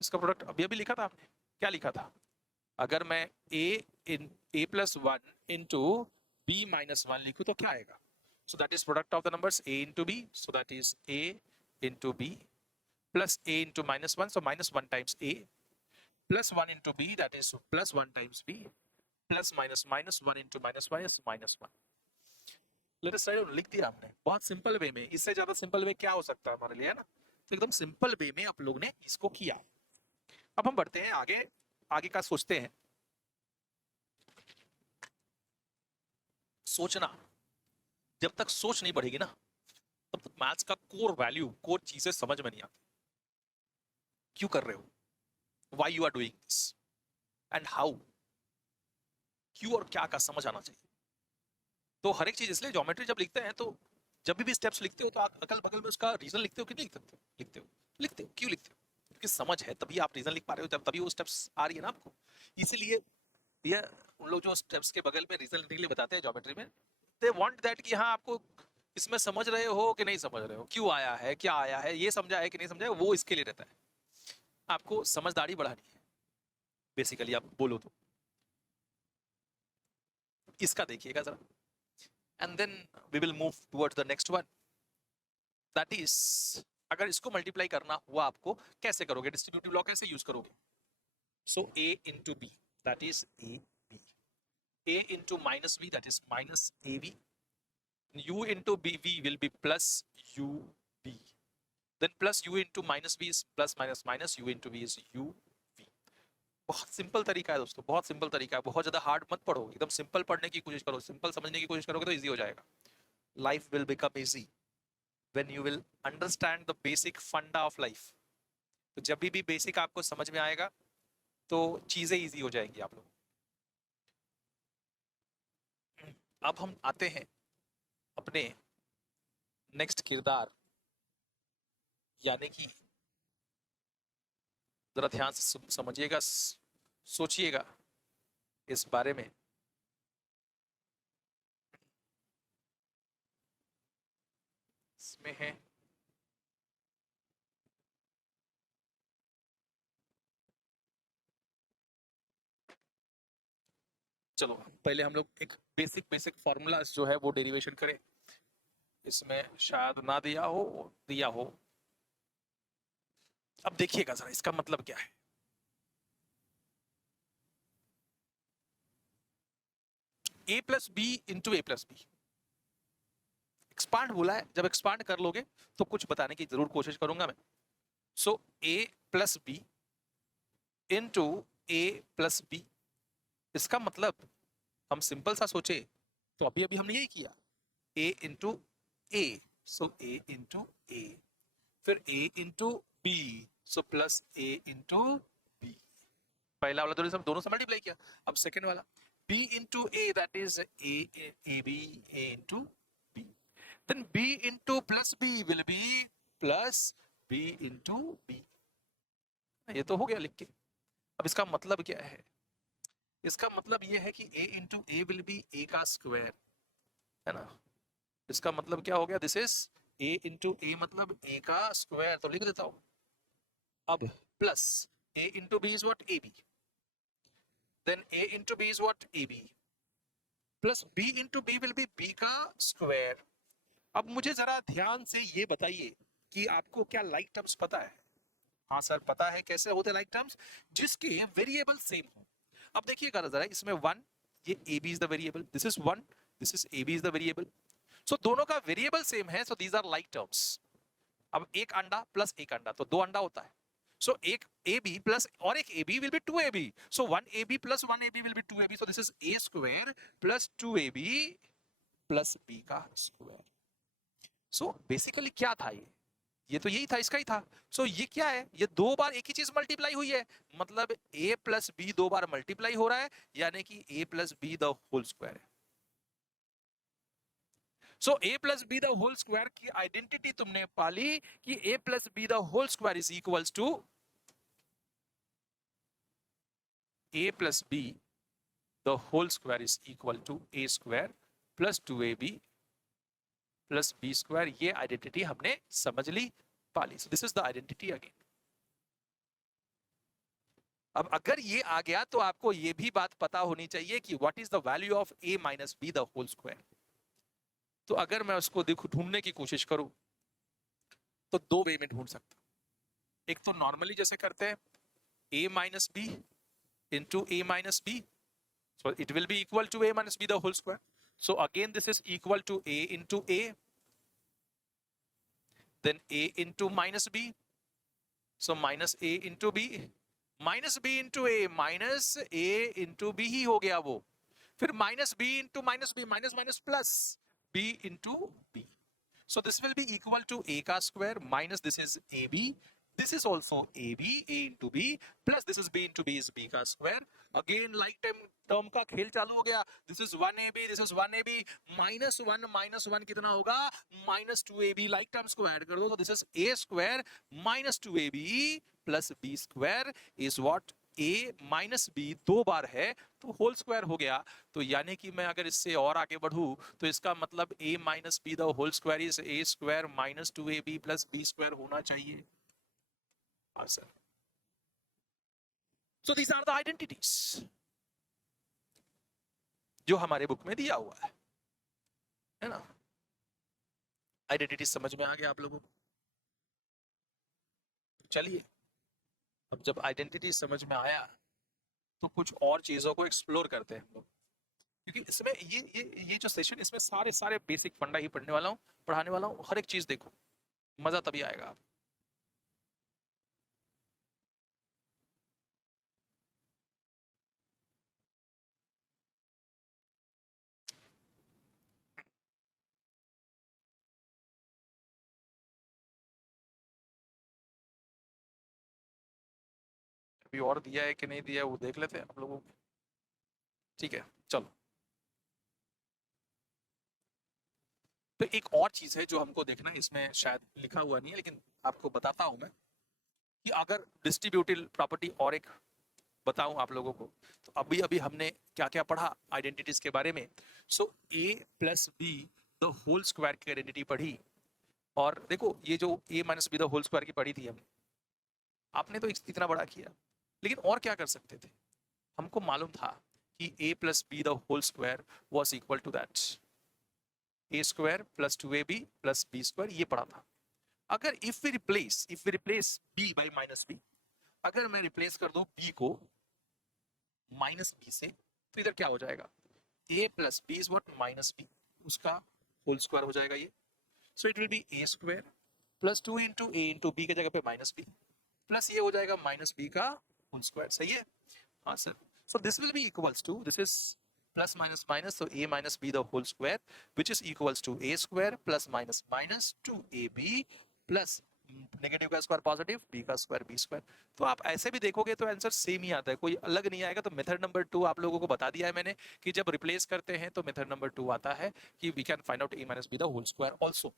इसका product अभी अभी लिखा था आपने, क्या लिखा था? अगर मैं A plus 1 into B minus 1 लिखूं तो क्या आएगा? So that is product of the numbers A into B. So that is A into B plus A into minus 1. So minus 1 times A plus 1 into B, that is plus 1 times B plus minus 1 into minus 1 is minus 1. Let us try to लिख दिया हमने बहुत simple way में. इससे ज्यादा simple way क्या हो सकता है हमारे लिए, है ना? तो एकदम सिंपल वे में आप लोग ने इसको किया. अब हम बढ़ते हैं आगे. आगे का सोचते हैं. सोचना, जब तक सोच नहीं बढ़ेगी ना, तब तक मैथ्स का कोर वैल्यू, कोर चीजें समझ में नहीं आती. क्यों कर रहे हो, why you are doing this and how, क्यों और क्या का समझ आना चाहिए. तो हर एक चीज, इसलिए ज्योमेट्री जब लिखते हैं तो जब भी स्टेप्स लिखते हो तो आप अगल बगल में उसका रीजन लिखते हो कि नहीं लिख सकते हो? लिखते हो. क्यों लिखते हो? क्योंकि समझ है, तभी आप रीजन लिख पा रहे हो, जब तभी वो स्टेप्स आ रही है ना आपको. इसीलिए ये उन लोग जो स्टेप्स के बगल में रीजन लिखने के लिए बताते हैं ज्योमेट्री में, दे वांट दैट कि हाँ आपको इसमें समझ रहे हो कि नहीं समझ रहे हो, क्यों आया है, क्या आया है, ये समझा है कि नहीं समझा है, वो इसके लिए रहता है. आपको समझदारी बढ़ानी है बेसिकली, आप बोलो तो. इसका देखिएगा जरा, and then we will move towards the next one. That is, अगर इसको मल्टीप्लाई करना हुआ आपको, कैसे करोगे? डिस्ट्रीब्यूटिव लॉ कैसे यूज करोगे? सो A into B, that is AB. A into minus B, that is minus AB. U into BV will be plus UB. Then plus U into minus B is plus minus minus U into B is UV. बहुत simple तरीका है दोस्तों, बहुत simple तरीका है. बहुत ज्यादा hard मत पढ़ो, एकदम सिंपल पढ़ने की कोशिश करो, सिंपल समझने की कोशिश करोगे तो इजी हो जाएगा. Life will become easy when you will understand the basic funda of life. तो जब भी बेसिक आपको समझ में आएगा तो चीजें इजी हो जाएंगी आप लोग. अब हम आते हैं अपने नेक्स्ट किरदार, यानी कि जरा ध्यान से समझिएगा, सोचिएगा इस बारे में. इसमें है चलो पहले हम लोग एक बेसिक फॉर्मूला जो है वो डेरिवेशन करें. इसमें शायद ना दिया हो, दिया हो. अब देखिएगा जरा, इसका मतलब क्या है. A plus b into a plus b. Expand बोला है, जब एक्सपांड कर लोगे तो कुछ बताने की जरूर कोशिश करूंगा मैं. So A plus b into a plus b. इसका मतलब हम सिंपल सा सोचे तो अभी अभी हमने यही किया, A into a, so A into a, फिर A into b, so plus A into b. पहला वाला तो दोनों से मल्टीप्लाई किया. अब सेकेंड वाला B into A, that is AB, A into B. Then B into plus B will be plus B into B. ये तो हो गया लिख के. अब इसका मतलब क्या है? इसका मतलब ये है कि A into A will be A का स्क्वायर, है ना? इसका मतलब क्या हो गया? This is A into A मतलब A का स्क्वायर, तो लिख देता हूं. अब plus A into B is what? AB. Then A into B is what? AB. Plus B into B will be B का स्क्वायर. अब मुझे जरा ध्यान से ये बताइए कि आपको क्या लाइक टर्म्स पता है? हाँ सर पता है. कैसे होते लाइक टर्म्स? जिसके वेरिएबल सेम हो. अब देखिएगा जरा, इसमें 1, ये AB is the variable, this is 1, this is AB is the variable. So दोनों का वेरिएबल सेम है, so these are like terms. अब एक अंडा प्लस एक अंडा तो 2 अंडा होता है. So एक AB plus और एक AB will be 2AB. So 1AB plus 1AB will be 2AB. So this is A square plus 2AB plus B का square. So basically क्या था ये तो यही था, इसका ही था. So ये क्या है? ये 2 बार एक ही चीज मल्टीप्लाई हुई है, मतलब A plus B 2 bar multiply हो रहा है, यानी कि A plus B the whole square है. So a plus b the whole square की आइडेंटिटी तुमने पाली कि a plus b the whole square is equals to a plus b the whole square is equal to a square plus 2ab plus b square. ये identity हमने समझ ली, पाली. So this is the identity again. अब अगर ये आ गया तो आपको ये भी बात पता होनी चाहिए कि what is the value of a minus b the whole square. तो अगर मैं उसको ढूंढने की कोशिश करूं तो दो वे में ढूंढ सकता हूं. एक तो नॉर्मली जैसे करते हैं a minus b into a minus b, so it will be equal to a minus b the whole square. So again this is equal to a into a, then a into minus b, so minus a into b, minus b into a, minus a into b ही हो गया वो. फिर minus b into minus b, minus minus plus b into b. So this will be equal to a का square minus this is ab, this is also ab, a into b, plus this is b into b is b का square. Again like term का खेल चालू हो गया. This is 1ab, this is 1ab, minus 1 कितना होगा, minus 2ab. like terms को add कर दो तो this is a square minus 2ab plus b square is what a minus b दो बार है तो होल स्क्वायर हो गया. तो यानी कि मैं अगर इससे और आगे बढ़ूं तो इसका मतलब a minus b the whole square is a square minus 2ab plus b square होना चाहिए. Answer. So these are the identities जो हमारे बुक में दिया हुआ है ना. आइडेंटिटीज समझ में आ गया आप लोगों को. चलिए अब जब आइडेंटिटी समझ में आया तो कुछ और चीजों को एक्सप्लोर करते हैं हम लोग, क्योंकि इसमें ये जो सेशन इसमें सारे बेसिक फंडा ही पढ़ने वाला हूँ, पढ़ाने वाला हूँ. हर एक चीज देखो, मजा तभी आएगा आप. अभी और दिया है कि नहीं दिया है वो देख लेते हैं आप लोगों को. ठीक है चलो. तो एक और चीज है जो हमको देखना है, इसमें शायद लिखा हुआ नहीं है लेकिन आपको बताता हूं मैं कि अगर डिस्ट्रीब्यूटिव प्रॉपर्टी और एक बताऊं आप लोगों को तो अभी अभी हमने क्या क्या पढ़ा आइडेंटिटीज के बारे में. So a plus b the whole square की आइडेंटिटी पढ़ी. और देखो ये जो a minus b the whole square की पढ़ी थी हमने, आपने तो इतना बड़ा किया लेकिन और क्या कर सकते थे. हमको मालूम था कि a plus b the whole square was equal to that a square plus 2ab plus b square. ये पढ़ा था. अगर if we replace b by minus b, अगर मैं रिप्लेस कर दूं b को माइनस b से तो इधर क्या हो जाएगा, a plus b is what minus b, उसका होल स्क्वायर हो जाएगा ये. So it will be a square plus 2 into a into b के जगह पे माइनस b प्लस ये हो जाएगा माइनस b का होल स्क्वायर. सही है. हाँ sir. So this will be equals to, this is plus minus minus, so a minus b the whole square which is equals to a square plus minus minus 2ab plus negative का square positive, b का square b square. तो आप ऐसे भी देखोगे तो answer same ही आता है, कोई अलग नहीं आएगा. तो मेथड नंबर 2 आप लोगों को बता दिया है मैंने कि जब रिप्लेस करते हैं तो मेथड नंबर 2 आता है कि we can find out a minus b the whole square. Also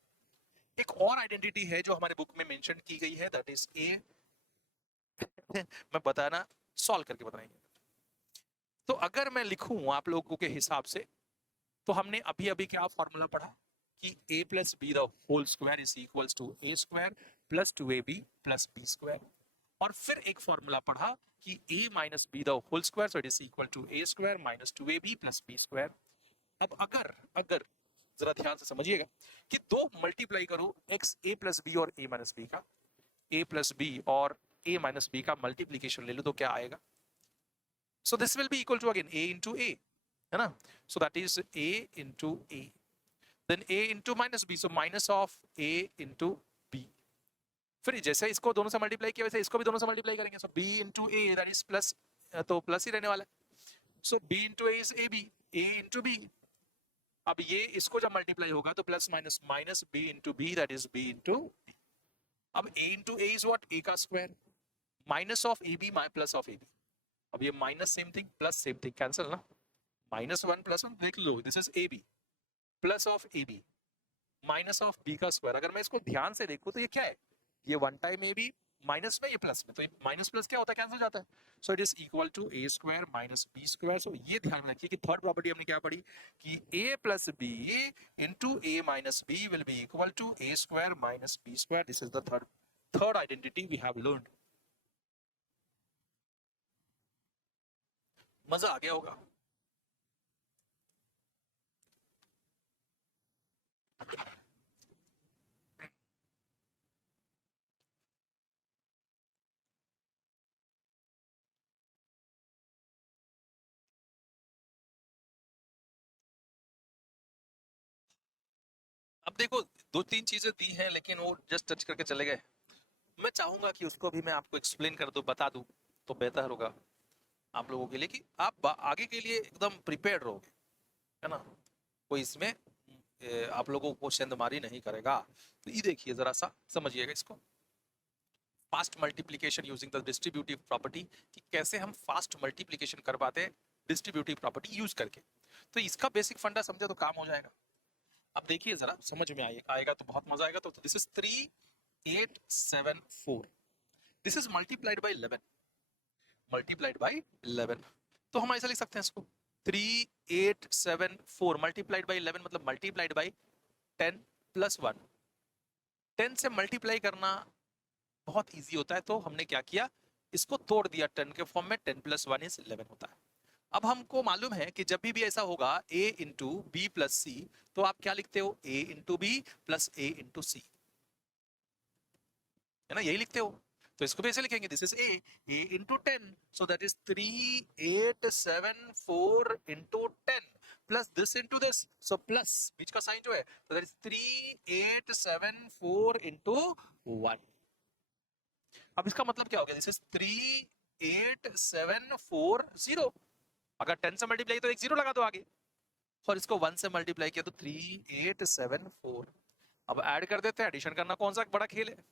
एक और आइडेंटिटी है जो हमारे बुक में मेंशन की गई है, दैट इज a मैं बताना सॉल्व करके बताएंगे. तो अगर मैं लिखूं आप लोगों के हिसाब से तो हमने अभी अभी क्या फॉर्मूला पढ़ा कि a plus b the whole square is equals to a square plus 2ab plus b square. और फिर एक फॉर्मूला पढ़ा कि a minus b the whole square so it is equal to a square minus 2ab plus b square. अब अगर जरा ध्यान से समझिएगा कि दो मल्टीप्लाई करो x a प्लस b और a माइनस b का, a प्लस b और a माइनस b का मल्टीप्लीकेशन ले लो तो क्या आएगा. So this will be equal to again a into a, है ना. So that is a into a, then a into minus b, so minus of a into b. फिर जैसे इसको दोनों से मल्टीप्लाई किया वैसे इसको भी दोनों से मल्टीप्लाई करेंगे. So b into a that is plus, तो प्लस ही रहने वाला है. So b into a is ab, a into b. अब ये इसको जब मल्टीप्लाई होगा तो plus minus minus b into b that is b into b. अब a into a is what, a का square minus of ab plus of ab. अब ये minus same thing plus same thing cancel ना, minus 1 plus 1 देख लो, this is a b plus of a b minus of b का square. अगर मैं इसको ध्यान से देखूं तो ये क्या है, ये one time a b minus में, ये प्लस में, तो माइनस प्लस क्या होता है, कैंसिल हो जाता है। So it is equal to a square minus b square. So ये ध्यान रखिए कि थर्ड प्रॉपर्टी हमने क्या पढ़ी कि a plus b into a minus b will be equal to a square minus b square. This is the third identity we have learned. मजा आ गया होगा। अब देखो दो तीन चीजें दी हैं लेकिन वो जस्ट टच करके चले गए। मैं चाहूंगा कि उसको भी मैं आपको एक्सप्लेन कर दूं, बता दूं, तो बेहतर होगा आप लोगों के लिए कि आप आगे के लिए एकदम प्रिपेयर्ड रहोगे, है ना। कोई इसमें आप लोगों को सेंधमारी नहीं करेगा। तो ये देखिए जरा सा समझिएगा इसको, fast multiplication using the distributive property, कि कैसे हम फास्ट मल्टीप्लिकेशन करवाते हैं डिस्ट्रीब्यूटिव प्रॉपर्टी यूज करके। तो इसका बेसिक फंडा समझे तो काम हो जाएगा। अब देखिए जरा समझ में आएगा तो बहुत मजा आएगा। तो this is 3874, this is multiplied by 11, multiplied by 11। तो हम ऐसा लिख सकते हैं इसको 3874 मल्टीप्लाइड बाय 11 मतलब मल्टीप्लाइड बाय 10 प्लस 1। 10 से मल्टीप्लाई करना बहुत इजी होता है, तो हमने क्या किया, इसको तोड़ दिया 10 के फॉर्म में। 10 प्लस 1 इज 11 होता है। अब हमको मालूम है कि जब भी ऐसा होगा a into b plus c, तो आप क्या लिखते हो, a into b plus a into c, है ना, यही लिखते हो। तो इसको भी ऐसे लिखेंगे, this is a into 10, so that is 3874 into 10 plus this into this, so plus बीच का साइन जो है, तो दैट इज 3874 इंटू 1। अब इसका मतलब क्या हो गया, दिस इज 38740। अगर 10 से मल्टीप्लाई तो एक जीरो लगा दो आगे, और इसको 1 से मल्टीप्लाई किया तो 3874। अब ऐड कर देते हैं, एडिशन करना कौन सा बड़ा खेल है।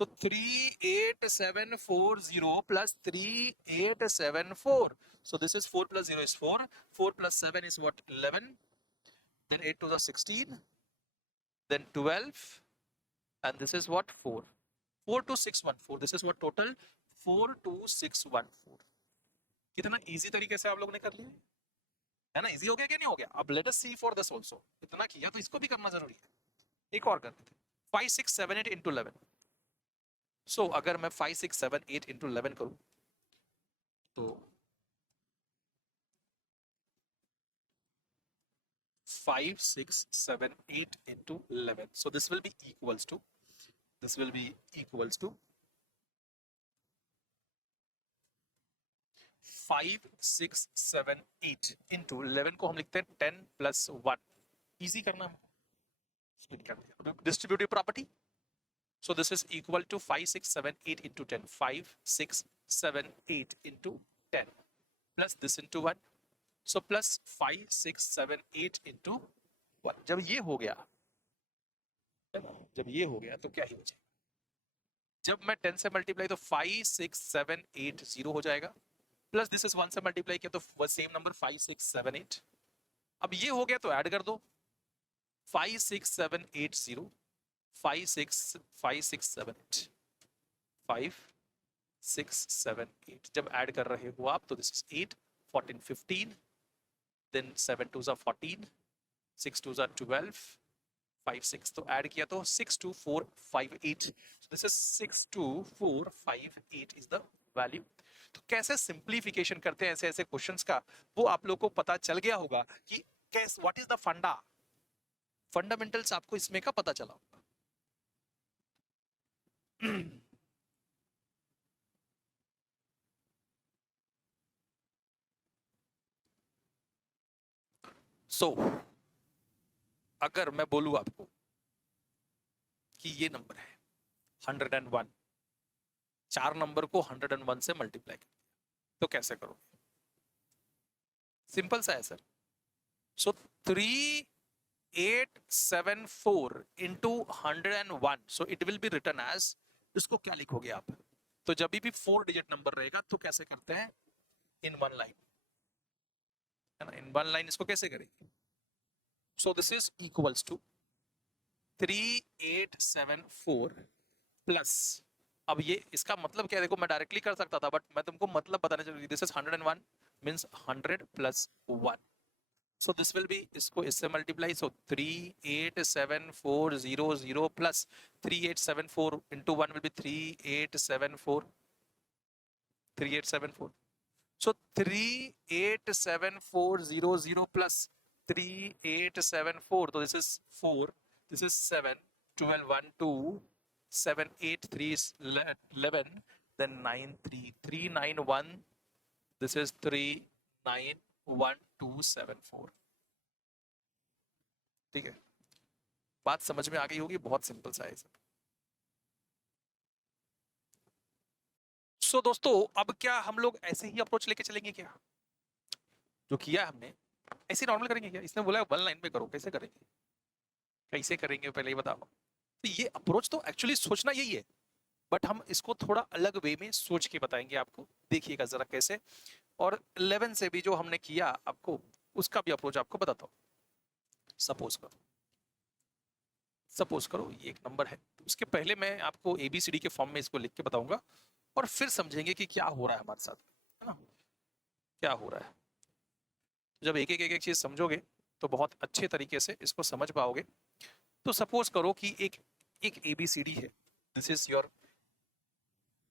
तो 38740 plus 3874, so this is 4 plus 0 is 4, 4 plus 7 is what, 11, then 8 to the 16, then 12, and this is what, 4, 42614, this is what total 42614। कितना इजी तरीके से आप लोगों ने कर लिया है ना, इजी हो गया क्या नहीं हो गया। अब let us see for this also, इतना किया तो इसको भी करना जरूरी है। एक और कर देते हैं, 5678 into 11। सो अगर मैं 5678 into 11 करूं तो 5678 into 11, so this will be equals to 5678 into 11 को हम लिखते हैं 10 plus 1। इजी करना है, स्प्लिट कर दिया, distributive property. So this is equal to 5678 into 10, 5678 into 10 plus this into 1, so plus 5678 into 1। जब ये हो गया तो क्या ही बचेगा, जब मैं 10 से मल्टीप्लाई तो 56780 हो जाएगा, प्लस दिस इज 1 से मल्टीप्लाई किया तो वो सेम नंबर 5678। अब ये हो गया तो ऐड कर दो 56780, 5678 जब ऐड कर रहे हो आप तो दिस इज 8, 14, 15, देन 7 2 14, 6 2 12, 5 6, तो ऐड किया तो 62458, so this is 62458 is the value। तो कैसे सिंप्लीफिकेशन करते हैं ऐसे ऐसे क्वेश्चंस का, वो आप लोग को पता चल गया होगा कि कैसे, व्हाट इज द फंडामेंटल्स आपको इसमें का पता चला होगा। सो अगर मैं बोलूं आपको कि ये नंबर है 101, 4 नंबर को 101 से मल्टीप्लाई कर, तो कैसे करोगे, सिंपल सा है sir. So 3874 into 101, so it will be written as, इसको क्या लिखोगे आप, तो जब भी 4 डिजिट नंबर रहेगा तो कैसे करते हैं, इन वन लाइन, है ना, इन वन लाइन इसको कैसे करेंगे। So this is equals to 3874 plus, अब ये इसका मतलब क्या है, देखो मैं डायरेक्टली कर सकता था बट मैं तुमको मतलब बताने चाहिए, this is 101 means 100 plus 1, so this will be, इसको इससे multiply, so 387400 plus 3874 into 1 will be 3874, so 387,400 plus 3874, so this is 4, this is 7, 12, 1, 2, 7, 8, 3 is 11, then 9, 3, 391, this is 391274. ठीक है, बात समझ में आ गई होगी, बहुत सिंपल सा है सब। सो दोस्तों, अब क्या हम लोग ऐसे ही अप्रोच लेके चलेंगे क्या, जो किया हमने ऐसे नॉर्मल करेंगे क्या? इसने बोला वन लाइन पे करो, कैसे करेंगे, कैसे करेंगे पहले ही बताओ। तो ये अप्रोच तो एक्चुअली सोचना यही है, बट हम इसको थोड़ा अलग वे में सोच के बताएंगे आपको, देखिएगा जरा कैसे। और 11 से भी जो हमने किया आपको, उसका भी अप्रोच आपको बताता हूँ। सपोज करो ये एक नंबर है, तो उसके पहले मैं आपको ABCD के फॉर्म में इसको लिख के बताऊंगा, और फिर समझेंगे कि क्या हो रहा है हमारे साथ, है ना, क्या हो रहा है। जब एक एक चीज समझोगे तो बहुत अच्छे तरीके से इसको समझ पाओगे। तो सपोज करो कि एक ABCD है, this is your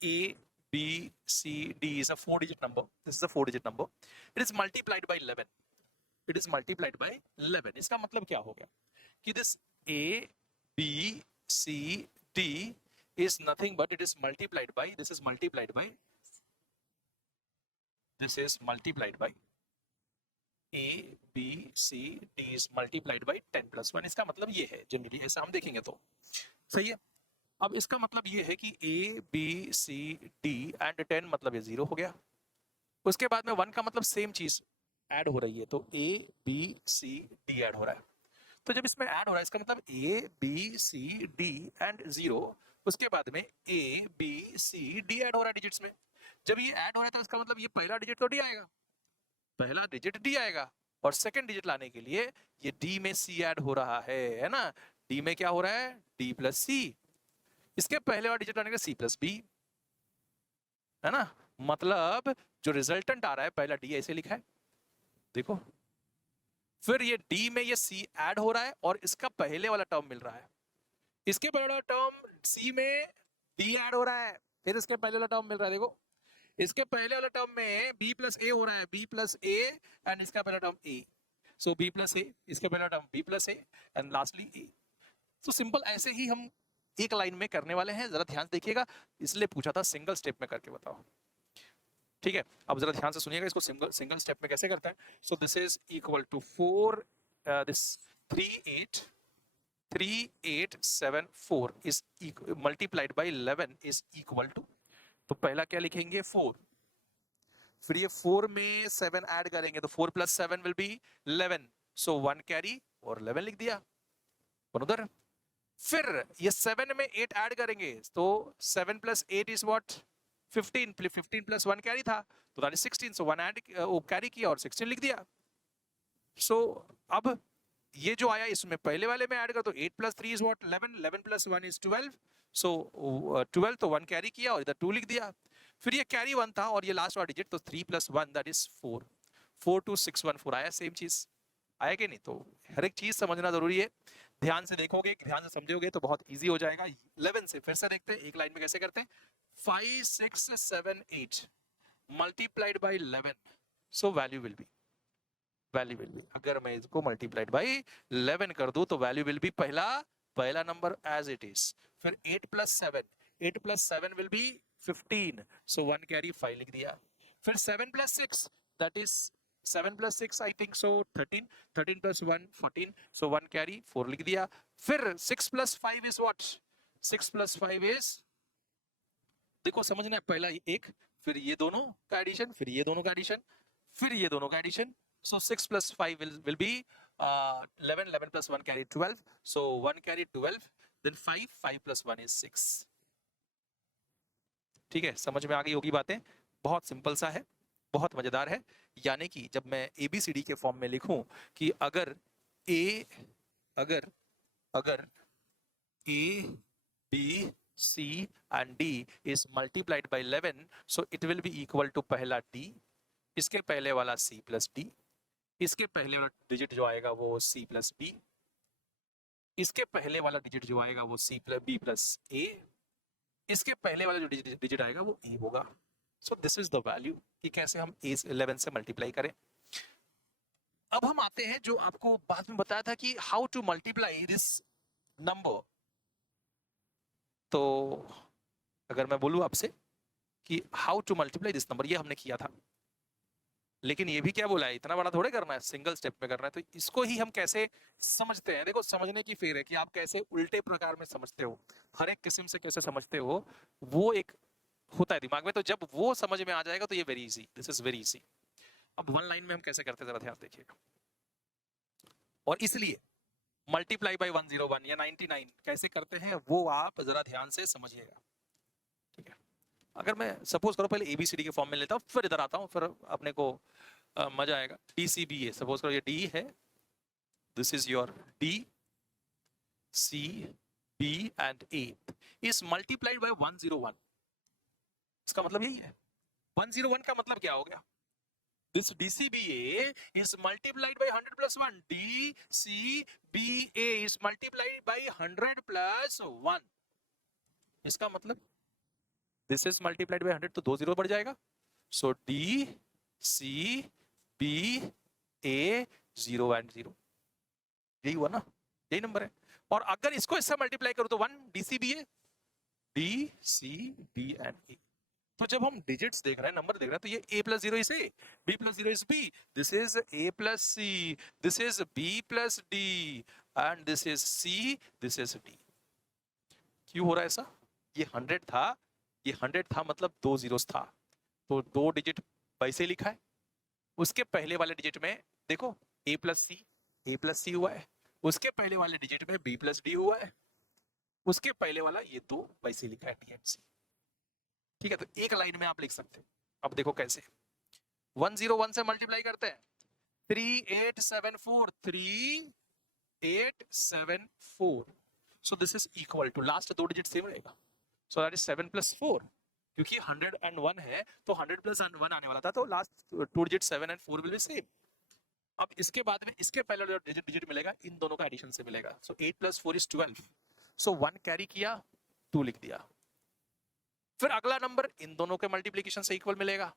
ABCD is a 4-digit number. This is a 4-digit number. It is multiplied by 11. It is multiplied by 11. इसका मतलब क्या हो गया कि this ABCD is nothing but it is multiplied by, this is multiplied by ABCD is multiplied by 10 plus 1. इसका मतलब ये है, जनरली ऐसा हम देखेंगे तो सही है। अब इसका मतलब ये है कि ABCD एंड 10 मतलब ये 0 हो गया। उसके बाद में 1 का मतलब सेम चीज ऐड हो रही है, तो ABCD ऐड हो रहा है। तो जब इसमें ऐड हो रहा है, इसका मतलब ABCD एंड 0, उसके बाद में ABCD ऐड हो रहा है डिजिट्स में। जब ये ऐड हो रहा है तो इसका मतलब ये पहला डिजिट तो D आएगा, पहला डिजिट D आएगा, और सेकंड डिजिट लाने के लिए ये D में C ऐड हो रहा है ना। D में क्या हो रहा है, D प्लस C, इसके पहले वाला डिजिट लाने के C प्लस B, है ना। मतलब जो रिजल्टेंट आ रहा है पहला D ऐसे लिखा है, देखो, फिर ये D में ये C ऐड हो रहा है और इसका पहले वाला टर्म मिल रहा है, इसके पहले वाला टर्म C में D ऐड हो रहा है, फिर इसके पहले वाला टर्म मिल रहा है, देखो इसके पहले वाला टर्म में B प्लस A हो रहा है, B प्लस A एंड इसका पहला term A, so B plus A, इसके पहला term B plus A and lastly A। तो सिंपल ऐसे ही हम एक लाइन में करने वाले हैं, जरा ध्यान देखिएगा, इसलिए पूछा था सिंगल स्टेप में करके बताओ, ठीक है। अब जरा ध्यान से सुनिएगा इसको सिंगल स्टेप में कैसे करता है। So this is equal to 4, this 3874 is multiplied by 11 is equal to, तो पहला क्या लिखेंगे 4, फिर ये 4 में 7 ऐड करेंगे तो 4 plus 7 will be 11, so 1 carry और 11 लिख दिया उधर। फिर ये 7 में 8 ऐड करेंगे तो 7 plus 8 is what 15, 15 plus 1 carry था तो दैट इज 16, सो 1 ऐड वो कैरी किया और 16 लिख दिया। सो अब ये जो आया इसमें पहले वाले में ऐड कर, तो 8 plus 3 is what 11, 11 plus 1 is 12, सो 12, तो 1 कैरी किया और इधर 2 लिख दिया। फिर ये कैरी 1 था और ये लास्ट वाला डिजिट, तो 3 प्लस 1 दैट इज 4, 42614 आया, सेम चीज आया कि नहीं। तो हर एक चीज समझना जरूरी है, ध्यान से देखोगे, ध्यान से समझोगे तो बहुत इजी हो जाएगा। 11 से फिर से देखते हैं एक लाइन में कैसे करते हैं। 5678 multiplied by 11, so value will be अगर मैं इसको मल्टीप्लाइड बाय 11 कर दूं तो वैल्यू विल बी पहला नंबर एज इट इज, फिर 8 plus 7 will be 15, so 1 carry 5 लिख दिया। फिर 7 plus 6 that is 7 plus 6 I think so 13, 13 plus 1 14, so 1 carry 4 लिख दिया। फिर 6 plus 5 is what, 6 plus 5 is, देखो समझना, पहला एक, फिर ये दोनों का एडिशन, फिर ये दोनों का एडिशन, फिर ये दोनों का addition, so 6 plus 5 will be 11, 11 plus 1 carry 12, so 1 carry 12, then 5 plus 1 is 6। ठीक है, समझ में आ गई होगी बातें, बहुत सिंपल सा है, बहुत मजेदार है। यानी कि जब मैं ABCD के फॉर्म में लिखूं कि अगर A, B, C and D is multiplied by 11, so it will be equal to पहला D, इसके पहले वाला C plus D, इसके पहले वाला डिजिट जो आएगा वो C plus B, इसके पहले वाला डिजिट जो आएगा वो C plus B plus A, इसके पहले वाला जो डिजिट आएगा वो A होगा. So this is the value कि कैसे हम A11 से मल्टीप्लाई करें. अब हम आते हैं जो आपको बाद में बताया था कि how to multiply this number. तो अगर मैं बोलूं आपसे कि how to multiply this number, ये हमने किया था, लेकिन ये भी क्या बोला है, इतना बड़ा थोड़े करना है, सिंगल स्टेप में करना है. तो इसको ही हम कैसे समझते हैं. देखो समझने की फेर है कि आप कैसे उल्टे प्रकार में समझते हो, हर एक किस्म से कैसे समझते हो, वो एक होता है दिमाग में. तो जब वो समझ में आ जाएगा तो ये very easy, this is very easy. अब वन लाइन में हम कैसे करते हैं जरा ध्यान देखिएगा. और इसलिए मल्टीप्लाई बाय 101 या 99 कैसे करते हैं वो आप जरा ध्यान से समझिएगा. ठीक है, अगर मैं सपोज करो पहले ABCD के फॉर्म में लेता हूँ, फिर इधर आता हूँ, फिर अपने को मजा आएगा. DCBA सपोज करो, ये D है, this is your D, C, B and A is multiplied bye 101. इसका मतलब यही है. 101 का मतलब क्या हो गया, this DCBA is multiplied by 100 plus 1. DCBA is multiplied by 100 plus 1. इसका मतलब this is multiplied by 100, तो 2 0 बढ़ जाएगा. So DCBA 0 and 0, यही हुआ ना, यही नंबर है. और अगर इसको इससे मल्टीप्लाई करो तो 1 DCBA, DCB and A. तो जब हम डिजिट्स देख रहे हैं, नंबर देख रहे हैं, तो ये A plus 0 is A, B plus 0 is B, this is A plus C, this is B plus D and this is C, this is D. क्यों हो रहा है ऐसा? ये 100 था, ये 100 था मतलब 2 zeros था, तो 2 डिजिट वैसे लिखा है. उसके पहले वाले डिजिट में देखो A plus C हुआ है, उसके पहले वाले डिजिट में B plus D हुआ है, उसके पहले वाला ये तो वैसे लिखा है DMC. ठीक है, तो एक लाइन में आप लिख सकते हैं. अब देखो कैसे 101 से मल्टीप्लाई करते हैं. 3874, 3874. So this is equal to, last दो डिजिट सेम रहेगा, सो दैट इज 7 plus 4. क्योंकि 101 है तो 100 plus 1 आने वाला था, तो last two digit 7 and 4 will be same. अब इसके बाद में इसके पहले जो डिजिट मिलेगा इन दोनों का एडिशन से मिलेगा. सो 8 plus 4 is 12. सो 1 कैरी किया, 2 लिख दिया. फिर अगला नंबर इन दोनों के मल्टीप्लिकेशन से इक्वल मिलेगा.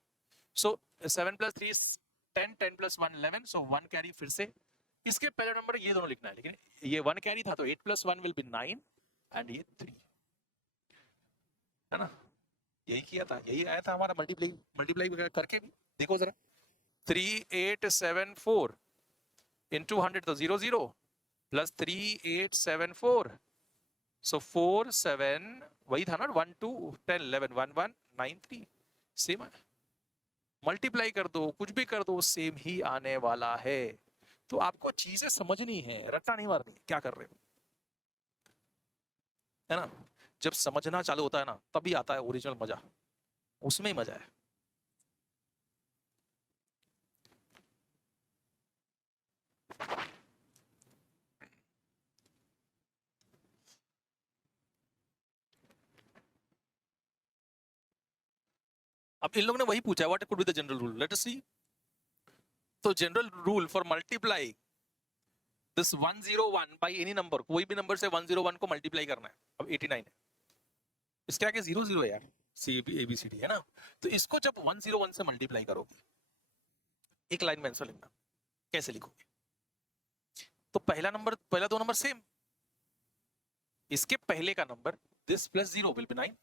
सो 7 plus 3 is 10, 10 plus 1 11. So 1 carry फिर से, इसके पहले नंबर ये दोनों लिखना है, लेकिन ये 1 कैरी था तो 8 plus 1 will be 9 एंड ये 3 है ना. यही किया था, यही आया था हमारा मल्टीप्लाई करके भी. देखो जरा 3874 into 100 तो 0 0 प्लस 3874, सो 4 7 वही था ना, 1 2 10 11 1 1 9 3 सेम है. मल्टीप्लाई कर दो, कुछ भी कर दो, सेम ही आने वाला है. तो आपको चीजें समझनी है, रट्टा नहीं मारनी. क्या कर रहे हो, है ना. जब समझना चालू होता है ना, तभी आता है ओरिजिनल मजा, उसमें ही मजा है. अब इन लोगों ने वही पूछा, what could be the general rule, let us see. तो general rule for multiply this 101 by any number, कोई भी नंबर से 101 को मल्टीप्लाई करना है. अब 89 है, इसके आगे 0 0 है यार, ABCD है ना. तो इसको जब 101 से मल्टीप्लाई करोगे, एक लाइन में आंसर लिखना. कैसे लिखोगे, तो पहला नंबर, पहला दो नंबर सेम, इसके पहले का number this plus 0 will be 9,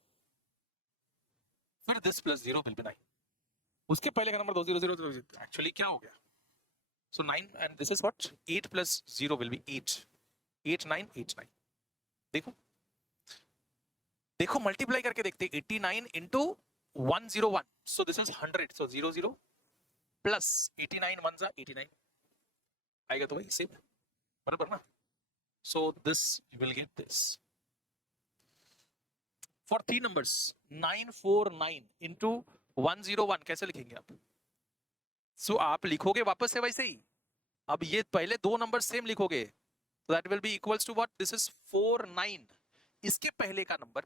फिर दिस प्लस 0 विल बी 9, उसके पहले का नंबर 2 0 0, एक्चुअली क्या हो गया. So 9 and this is what, 8 plus 0 will be 8, 8 9 8 9. देखो देखो मल्टीप्लाई करके देखते, 89 into 101, so this is 100, so 0 0 plus 89 1 जा 89 आएगा, तो वही सेम बराबर ना. So this you will get this for 3 numbers. 949 into 101 कैसे लिखेंगे आप. सो आप लिखोगे वापस से वैसे ही. अब ये पहले दो नंबर सेम लिखोगे, तो that will be equals to what, this is 49 इसके पहले का number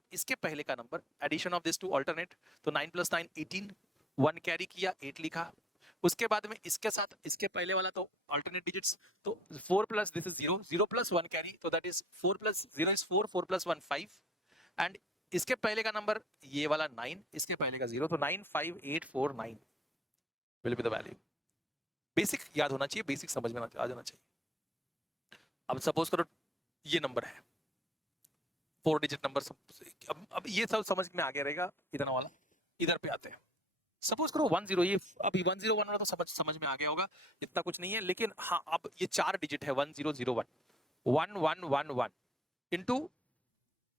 addition of this two alternate, तो 9 + 9 18, 1 कैरी किया 8 लिखा। उसके बाद में इसके साथ इसके पहले वाला तो अल्टरनेट डिजिट्स, तो 4 प्लस दिस इज 0, 0 + 1 कैरी, तो दैट इज 4 + 0 इज 4, 4 + 1 5, एंड इसके पहले का नंबर ये वाला 9, इसके पहले का 0, तो 95849 will be the value. Basic याद होना चाहिए, बेसिक समझ में आ जाना चाहिए। अब सपोज करो ये नंबर है 4 डिजिट नंबर, अब ये सब समझ में आ गया रहेगा, इतना वाला। इधर पे आते हैं, सपोज करो 10, ये अभी 101 वाला तो समझ में आ गया होगा, इतना कुछ नहीं है। लेकिन हाँ, अब ये 4 डिजिट है 1001, 1111 इंटू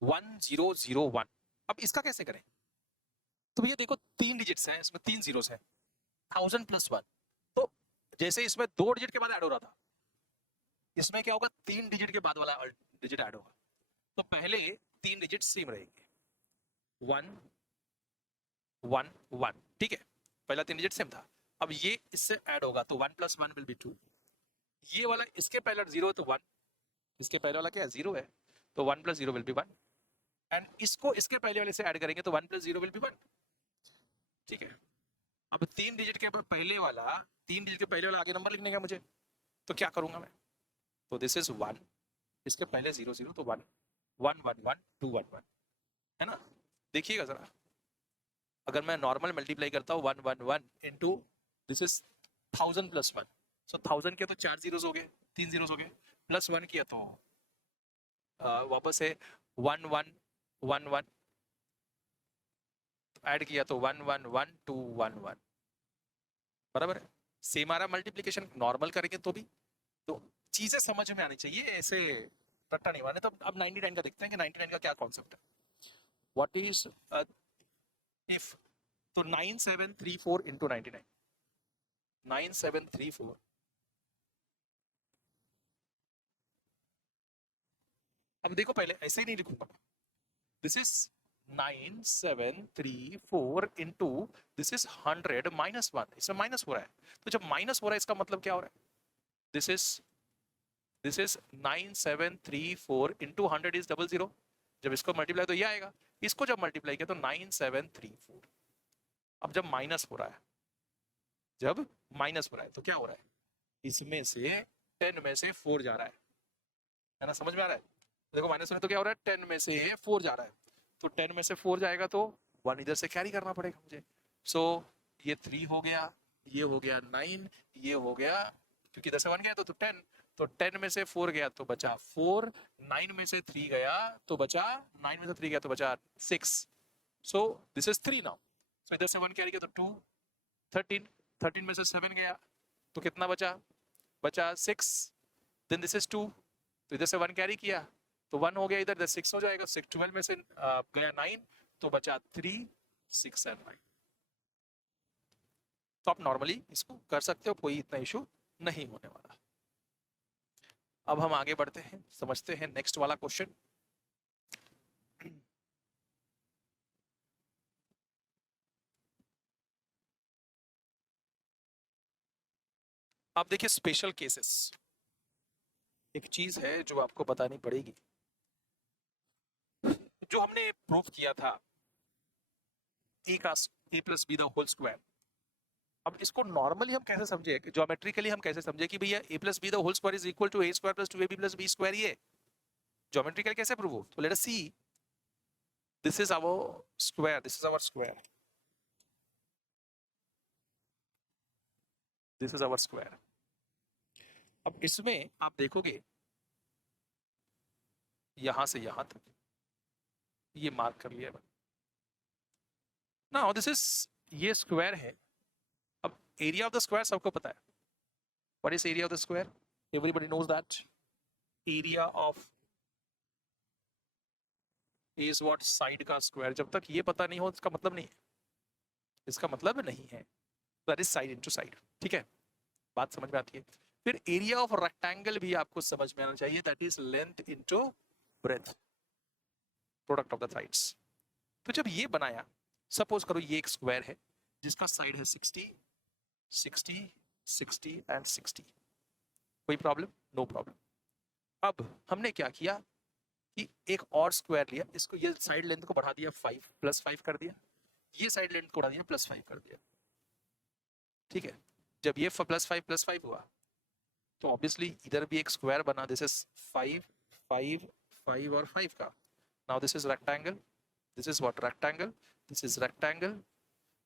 1001। अब इसका कैसे करें? तो भैया देखो 3 डिजिट्स हैं, इसमें 3 जीरोस हैं, 1000 + 1, तो जैसे इसमें 2 डिजिट के बाद ऐड हो रहा था, इसमें क्या होगा 3 डिजिट के बाद वाला डिजिट ऐड होगा। तो पहले 3 डिजिट सेम रहेंगे, 1 1 1, ठीक है, पहला 3 डिजिट सेम था। अब ये इससे ऐड होगा तो 1 + 1 विल बी 2, ये वाला इसके पहले 0 है तो 1, इसके पहले वाला क्या है 0 है, तो 1 + 0 विल बी 1, एंड इसको इसके पहले वाले से ऐड करेंगे तो 1 + 0 विल बी 1, ठीक है। अब 3 डिजिट के पहले वाला आगे नंबर लिखने का मुझे, तो क्या करूंगा मैं? तो दिस इज 1, इसके पहले 0 0, तो 1 1 1 1 2 1 1, है ना? देखिएगा जरा, अगर मैं नॉर्मल मल्टीप्लाई करता हूँ 1 1 1 इंटू दिस इज 1000 + 1, सो 1000 किया तो 4 जीरोस हो गए, 3 जीरोस हो गए, प्लस 1 किया तो वापस से 1 1 1 1, ऐड किया तो 1 1 1 2 1 1, बराबर है। सेम आ रहा मल्टीप्लीकेशन, नॉर्मल करेंगे तो भी, तो चीजें समझ में आनी चाहिए, ऐसे रट्टा नहीं मारने। तो अब 99 का देखते हैं कि 99 का क्या कॉन्सेप्ट है, व्हाट इज इफ, तो 9734 इंटू 99, 9734, अब देखो पहले ऐसे ही नहीं लिखूंगा, this is 9734 into this is 100 - 1, इसमें माइनस हो रहा है, तो जब माइनस हो रहा है इसका मतलब क्या हो रहा है, दिस इज 9734 इंटू 100 इज 00, जब इसको मल्टीप्लाई तो ये आएगा, इसको जब मल्टीप्लाई किया तो 9734। अब जब माइनस हो रहा है, तो क्या हो रहा है, इसमें से 10 में से 4 जा रहा है ना? समझ में आ रहा है? देखो माइनस में तो क्या हो रहा है, 10 में से 4 जा रहा है, तो 10 में से 4 जाएगा तो 1 इधर से कैरी करना पड़ेगा मुझे। सो ये 3 हो गया, ये हो गया 9, ये हो गया, क्योंकि इधर से 1 गया तो 10, तो 10 में से 4 गया तो बचा 4, 9 में से 3 गया तो बचा 9 में से 3 गया तो बचा 6, सो दिस इज 3 नाउ। सो इधर से 1 कैरी किया तो 2, 13, 13 में से 7 गया तो कितना बचा 6, देन दिस इज 2, तो इधर से 1 कैरी किया तो 1 हो गया, इधर 6 हो जाएगा, 6 12 में से गया 9 तो बचा 3 6 एंड 9। तो आप नॉर्मली इसको कर सकते हो, कोई इतना इशू नहीं होने वाला। अब हम आगे बढ़ते हैं, समझते हैं नेक्स्ट वाला क्वेश्चन। अब देखिए स्पेशल केसेस, एक चीज है जो आपको बतानी पड़ेगी, जो हमने प्रूफ किया था a + b the whole square. अब इसको नॉर्मली हम कैसे समझे, ज्योमेट्रिकली हम कैसे समझे कि भैया a + b the whole square is equal to a² + 2ab + b square, ये ज्योमेट्रिकली कैसे प्रूव हो? तो let us see, this is our square, this is our square, this is our square. अब इसमें आप देखोगे यहां से यहां तक ये मार्क कर लिया ना, दिस इज, ये स्क्वायर है। अब एरिया ऑफ द स्क्वायर सबको पता है, what is area of the square, everybody knows that area of is what, side का स्क्वायर। जब तक ये पता नहीं हो इसका मतलब नहीं है, इसका मतलब नहीं है, that is side into side, ठीक है, बात समझ में आती है। फिर एरिया ऑफ रेक्टेंगल भी आपको समझ में आना चाहिए, that is length into breadth, product of the sides. तो जब ये बनाया, सपोज करो ये एक स्क्वायर है जिसका साइड है 60 60 60 एंड 60, कोई प्रॉब्लम? No problem. अब हमने क्या किया, कि एक और स्क्वायर लिया, इसको ये साइड लेंथ को बढ़ा दिया 5 +5 कर दिया, ये साइड लेंथ को बढ़ा दिया +5 कर दिया, ठीक है। जब ये +5 हुआ तो ऑब्वियसली इधर भी एक स्क्वायर बना, दिस इज 5 5 5 और 5 का। Now this is rectangle, this is what rectangle, this is rectangle,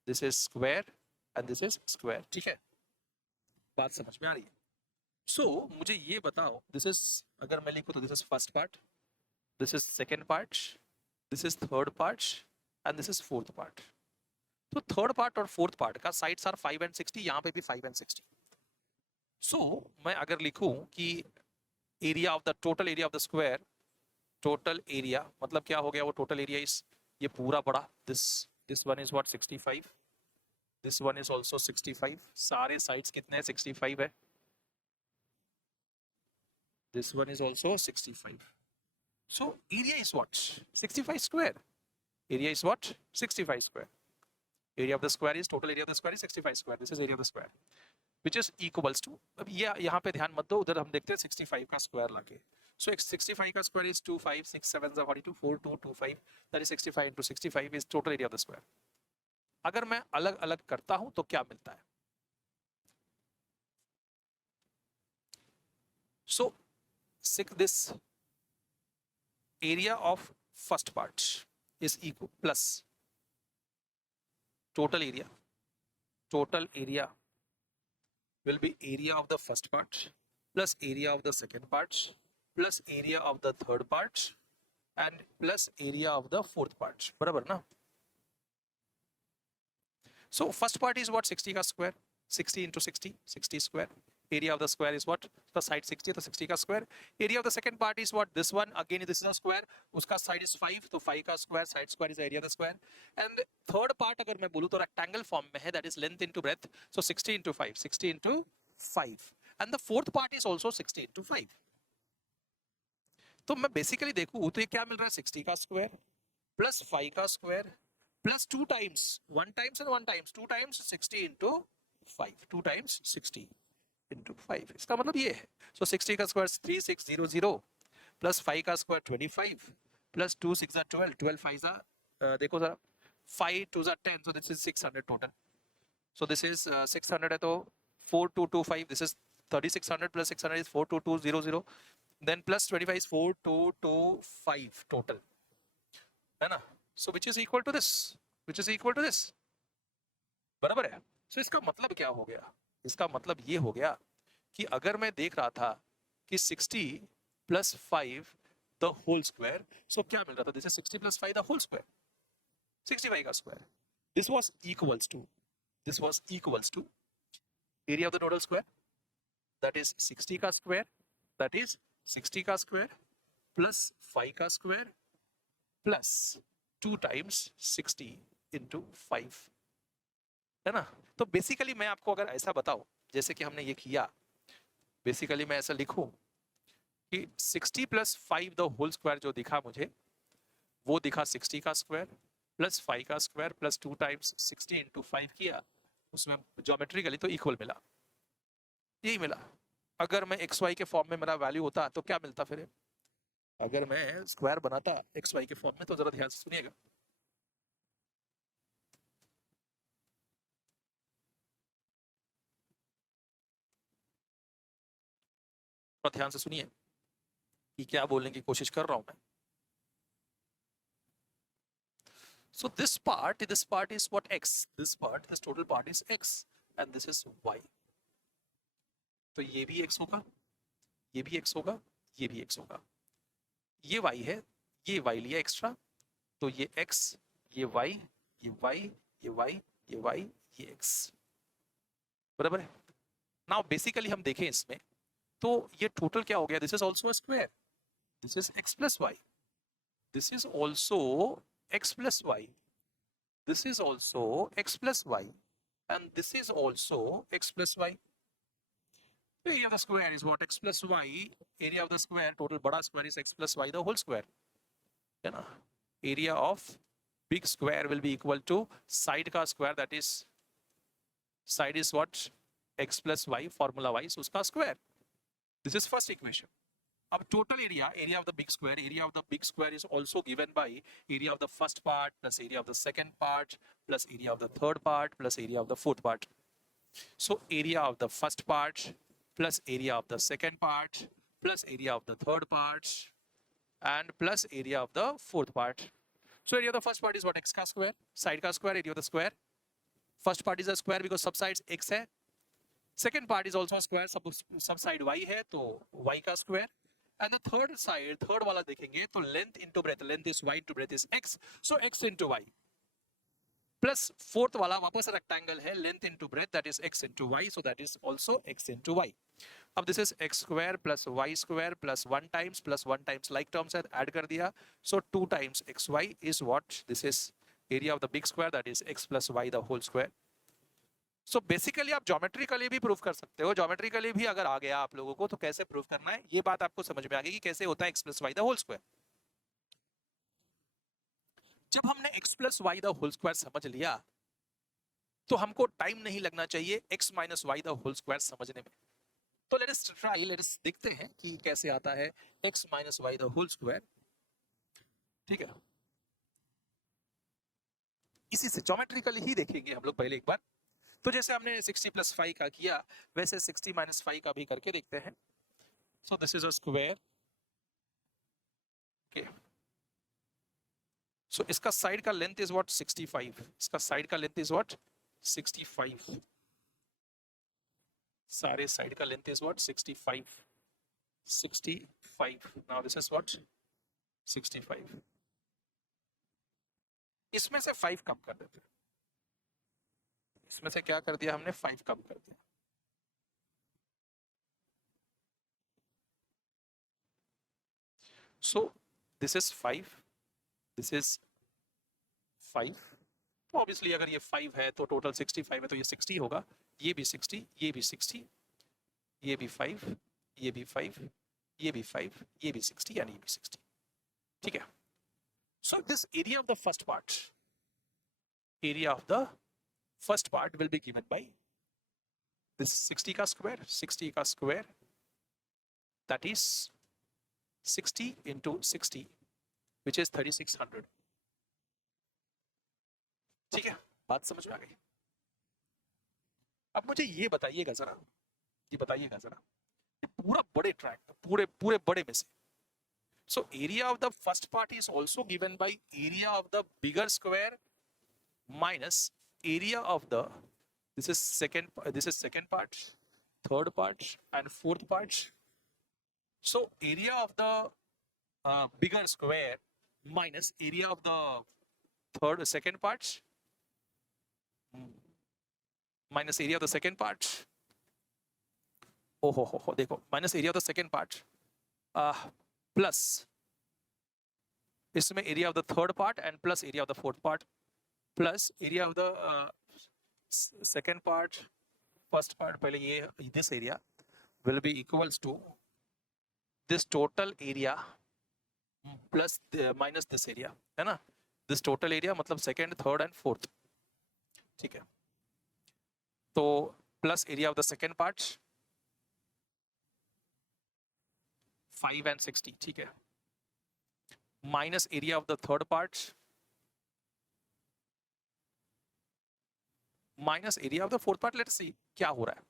this is square and this is square, ठीक है। बात समझ में आ रही है? सो मुझे ये बताओ, दिस इज, अगर मैं लिखूं तो this is first part, this is second part, this is third part and this is fourth part. तो थर्ड पार्ट और फोर्थ पार्ट का साइड्स आर 5 and 60, यहाँ पे भी 5 and 60। सो मैं अगर लिखूं कि area of the total area of the square, total area मतलब क्या हो गया, वो टोटल एरिया इस, ये पूरा बड़ा, this one is what 65, this one is also 65, सारे साइड्स कितने हैं 65 है, this one is also 65। So area is what 65 square, area is what 65 square, area of the square is, total area of the square is 65 square, this is area of the square which is equals to, अब ये यहाँ पे ध्यान मत दो, उधर हम देखते हैं 65 का स्क्वायर लाके। सो 65 का square is 2 5 6 7 42 4 2 2 5, that is 65 into 65 is total area of the square. अगर मैं अलग अलग करता हूं तो क्या मिलता है? So this area of first part is equal plus total area will be area of the first part plus area of the second part plus area of the third part and plus area of the fourth part, बराबर ना? So first part is what 60 का square, 60 into 60, 60 square. Area of the square is what, the side 60 तो 60 का square. Area of the second part is what, this one, again this is a square, उसका side is 5 तो 5 का square, side square is area of the square. And third part अगर मैं बोलूँ तो rectangle form में है, that is length into breadth, so 60 into 5, 60 into 5. And the fourth part is also 60 into 5. तो मैं basically देखूँ तो ये क्या मिल रहा है, 60 का square plus 5 का square plus 2 times, 1 times and 1 times, 2 times 60 into 5, 2 times 60 into 5, इसका मतलब ये है। So 60 का स्क्वायर 3600 प्लस 5 का स्क्वायर 25 प्लस 2 6 12, 12 5 देखो जरा 5 2 10, so this is 600 total, so this is 600 है तो 4225, this is 3600 plus 600 is 42200, then plus 25 is 4225 total, है ना? So which is equal to this, which is equal to this, बराबर है। So इसका मतलब क्या हो गया, इसका मतलब ये हो गया कि अगर मैं देख रहा था कि 60 plus 5 the whole square, so क्या मिल रहा था, this is 60 plus 5 the whole square, 65 का square, this was equals to area of the total square, that is 60 का square, that is 60 का square plus 5 का square plus 2 times 60 into 5, है ना? तो बेसिकली मैं आपको अगर ऐसा बताऊं जैसे कि हमने ये किया, बेसिकली मैं ऐसा लिखूं कि 60 plus 5 द होल स्क्वायर जो दिखा मुझे, वो दिखा 60 का स्क्वायर प्लस 5 का स्क्वायर प्लस 2 टाइम्स 60 into 5 किया, उसमें ज्योमेट्रिकली तो इक्वल मिला, यही मिला। अगर मैं एक्स वाई के फॉर्म में मेरा वैल्यू होता तो क्या मिलता फिर? अगर मैं स्क्वायर बनाता एक्स वाई के फॉर्म में तो जरा ध्यान से सुनिएगा, और ध्यान से सुनिए कि क्या बोलने की कोशिश कर रहा हूं मैं। So this part is what x, this total part is x and this is y, तो ये भी x होगा, ये भी x होगा, ये भी x होगा, ये y है, ये y लिया एक्स्ट्रा, तो ये x, ये y, ये y, ये y, ये y, ये x, बराबर है। नाउ बेसिकली हम देखें इसमें तो ये टोटल क्या हो गया, this is also square, this is x plus y, this is also x plus y, this is also x plus y and this is also x plus y. The area of the square is what, x plus y, area of the square, total बड़ा square is x plus y the whole square, है ना? Area of big square will be equal to side का square, that is side is what, x plus y, formula wise उसका square. This is first equation. अब total area of the big square is also given by area of the first part plus area of the second part plus area of the third part plus area of the fourth part. So area of the first part plus area of the second part plus area of the third part and plus area of the fourth part. So area of the first part is what? X का square, side का square, area of the square. First part is a square because subsides x है. Second part is also a square, subside y है तो y का square. And the third side, third वाला देखेंगे तो length into breadth, length is y into breadth is x, so x into y. Plus fourth वाला वापस rectangle है, length into breadth, that is x into y, so that is also x into y. अब this is x square plus y square plus 1 times like terms है, add कर दिया, so 2 times xy is what? This is area of the big square, that is x plus y the whole square. So basically आप geometrically भी proof कर सकते हो. Geometrically भी अगर आ गया आप लोगों को तो कैसे प्रूफ करना है ये बात आपको समझ में आ गई कि कैसे होता है x plus y the whole square. जब हमने x plus y the whole square समझ लिया तो हमको टाइम नहीं लगना चाहिए x minus y the whole square समझने में. तो let us try, let us देखते हैं कि कैसे आता है x minus y the whole square. ठीक है, इसी से ज्योमेट्रिकली ही देखेंगे हम लोग पहले एक बार. तो जैसे हमने 60 प्लस 5 का किया वैसे 60 माइनस 5 का भी करके देखते हैं. So this is a square. Okay, so इसका साइड का लेंथ इज व्हाट? 65. इसका साइड का लेंथ इज व्हाट? 65. सारे साइड का length is what? 65. 65. Now this is what? 65. इसमें से 5 कम कर देते हैं. इसमें से क्या कर दिया हमने? 5 कम कर दिया. So this is 5, this is 5. तो ऑब्वियसली अगर ये 5 है तो टोटल 65 है तो ये 60 होगा. ये भी 60, ये भी 60, ये भी 5, ये भी 5, ये भी 5, ये भी 60 यानी ये भी 60. ठीक है. So this area of the first part, area of the first part will be given by this 60 का square, 60 का square, that is 60 into 60 which is 3600. ठीक है, बात समझ में आ गई. अब मुझे ये बताइएगा जरा, ये बताइएगा जरा, ये पूरा बड़े ट्रैक, पूरे बड़े में से, so area of the first part is also given by area of the bigger square minus area of the, this is second part, third part and fourth part. So area of the bigger square minus area of the second part minus area of the second part. हो देखो, minus area of the second part plus इसमें area of the third part and plus area of the fourth part plus area of the second part, first part, पहले ये this area will be equals to this total area plus minus this area, है ना. this total area मतलब second, third and fourth. ठीक है, तो plus area of the second part 5 and 60. ठीक है, minus area of the third part minus area of the fourth part. Let's see क्या हो रहा है.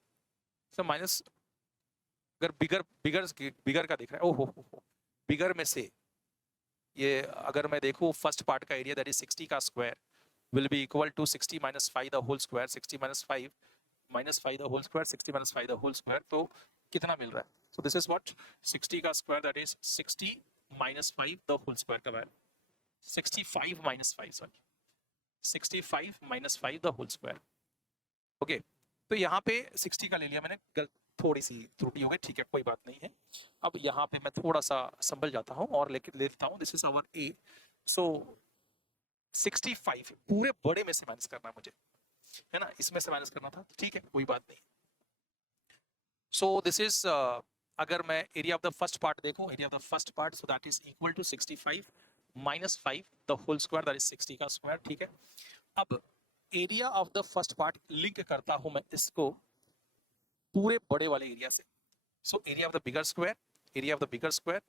so minus, अगर बिगर का दिख रहा है, ओहो बिगर में से ये अगर मैं देखूं फर्स्ट पार्ट का एरिया दैट इज 60 का square will be equal to 60 minus 5 the whole square, 60 minus 5 the whole square, 60 minus 5 the whole square. तो कितना मिल रहा है? So this is what? 60 का square that is 60 minus 5 the whole square का value 65 minus 5, sorry 65 minus 5 the whole square. Okay, तो यहाँ पे 60 का ले लिया मैंने, थोड़ी सी त्रुटि हो गई. ठीक है, कोई बात नहीं है. अब यहाँ पे मैं थोड़ा सा संभल जाता हूँ और लेके लेता हूँ. दिस इज आवर ए. सो 65 पूरे बड़े में से माइनस करना है मुझे, है ना, इसमें से माइनस करना था. ठीक है, कोई बात नहीं. सो दिस इज अगर मैं area of the first part देखूं, area of the first part, so that is equal to 65 minus 5 the whole square, that is 60 का स्क्वायर. ठीक है, अब area of the first part link करता हूं मैं इसको पूरे बड़े वाले एरिया से. So area of the bigger square area of the bigger square,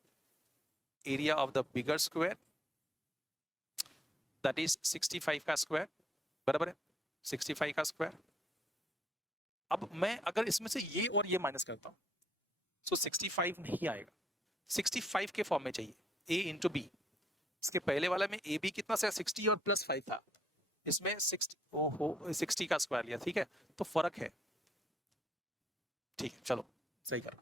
area of the bigger square that is 65 का स्क्वायर, बराबर है 65 का स्क्वायर। अब मैं अगर इसमें से ये और ये माइनस करता हूं तो 65 नहीं आएगा, 65 के फॉर्म में चाहिए, a इंटू बी। इसके पहले वाला में ए बी कितना से 60 और प्लस 5 था, इसमें 60, ओहो 60 का स्क्वायर लिया, ठीक है, तो फर्क है, ठीक है, चलो सही करो।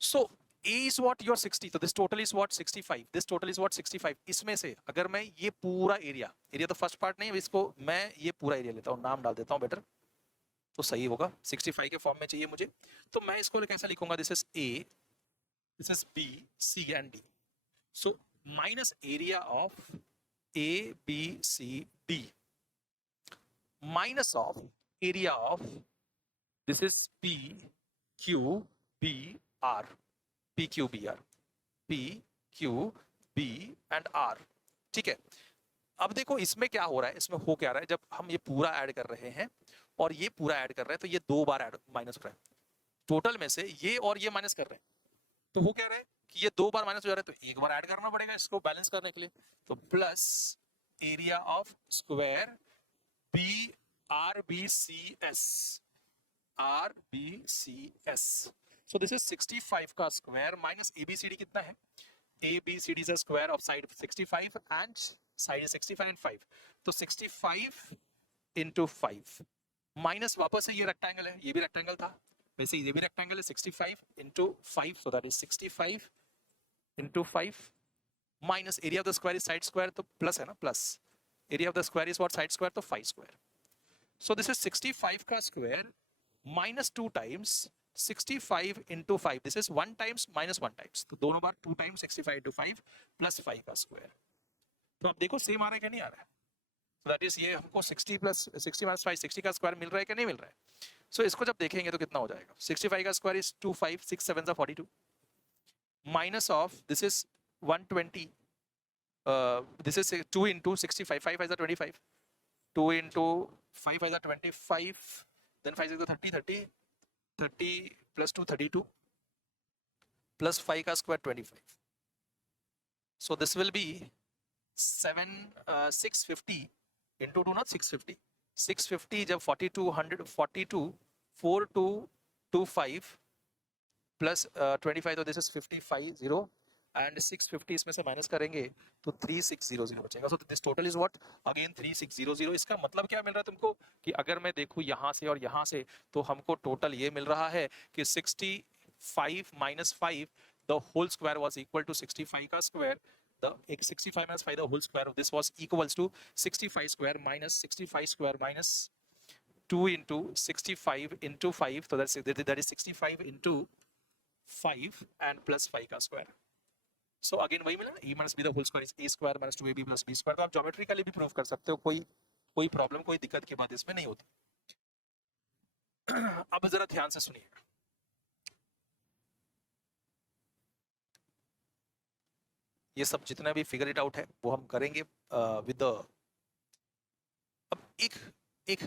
सो a is what your 60, तो this total is what 65, this total is what 65। इसमें से अगर मैं ये पूरा एरिया, एरिया तो फर्स्ट पार्ट नहीं है, इसको मैं ये पूरा एरिया लेता हूँ, नाम डाल देता हूँ बेटर, तो सही होगा, 65 के फॉर्म में चाहिए मुझे, तो मैं इसको कैसे लिखूंगा, this is a, this is b, c and d। So minus area of a b c d minus of area of this is p q b r, p q b r, p q b and r, ठीक है। अब देखो इसमें क्या हो रहा है, इसमें हो क्या रहा है, जब हम ये पूरा ऐड कर रहे हैं और ये पूरा ऐड कर रहे हैं तो ये दो बार ऐड माइनस हो रहा है, टोटल में से ये और ये माइनस कर रहे हैं, तो हो क्या रहा है कि ये दो बार माइनस हो जा रहा है, तो एक बार ऐड करना पड़ेगा इसको बैलेंस करने के लिए, तो plus area of square b r b c s, r b c s. So this is 65 का स्क्वायर माइनस ABCD कितना है, ABCD is a square of side 65 and side is 65 and 5, तो 65 into 5 माइनस वापस से ये rectangle है, ये भी रेक्टेंगल था, वैसे ये भी रेक्टेंगल है, 65 into 5, so that is 65 into 5 minus area of the square is side square, तो प्लस है ना, plus area of the square is what side square, तो 5 स्क्वायर। सो दिस इज 65 का square minus 2 times 65 into 5, this is 1 times minus 1 times, तो दोनों बार 2 times 65 into 5 plus 5 का square. तो आप देखो सेम आ रहा है क्या नहीं आ रहा है, so that is ये हमको 60 प्लस 60 माइनस 5 60 का स्क्वायर मिल रहा है क्या नहीं मिल रहा है। सो इसको जब देखेंगे तो कितना हो जाएगा, 65 का square is 2 5 6 7 42 minus of this is 120, this is 2 into 65, 5 is 25, 2 into 5 is 25, then 5 is 30, 30, 30 plus 2 32 plus 5 का square 25, so this will be 650 into 2, not 650, 650 जब 4200 42 4225 plus 25, तो this is 550 and 650 इसमें से माइनस करेंगे तो 3600 बचेगा। So this total is what, again 3600। इसका मतलब क्या मिल रहा है तुमको कि अगर मैं देखूं यहाँ से और यहाँ से तो हमको टोटल ये मिल रहा है कि 65 minus 5 the whole square was equal to 65 का square, the 65 minus 5 the whole square of this was equals to 65 square minus 65 square minus 2 into 65 into 5, so that is 65 into 5 and plus 5 का square. So again वही मिला, e minus b the whole square is a square minus 2ab plus b square, तो आप geometrically भी prove कर सकते हो, कोई प्रॉब्लम कोई दिक्कत की बात इसमें नहीं होती। अब जरा ध्यान से सुनिएगा, ये सब जितना भी फिगर इट आउट है वो हम करेंगे विद अब एक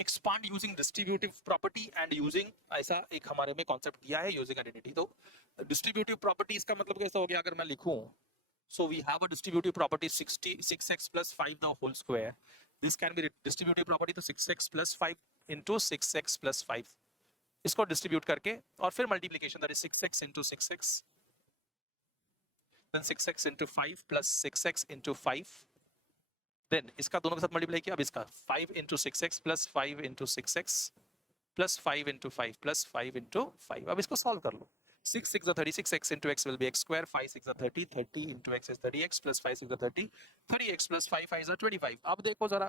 expand using distributive property and using, ऐसा एक हमारे में कॉन्सेप्ट दिया है यूजिंग आइडेंटिटी। तो डिस्ट्रीब्यूटिव प्रॉपर्टी इसका मतलब कैसा हो गया, अगर मैं लिखूं so we have a distributive property 6x plus 5 the whole square, this can be distributive property, तो 6x plus 5 into 6x plus 5, इसको डिस्ट्रीब्यूट करके और फिर multiplication, that is 6x into 6x then 6x into 5 plus 6x into 5, then इसका दोनों के साथ multiply किया, अब इसका 5 into 6x plus 5 into 6x plus 5 into 5 plus 5 into 5, अब इसको सॉल्व कर लो, 6 6 36, x into x will be x square, 5 6 30, 30 into x is 30x plus 5 6 30, 30x plus 5 5 is 25। अब देखो जरा,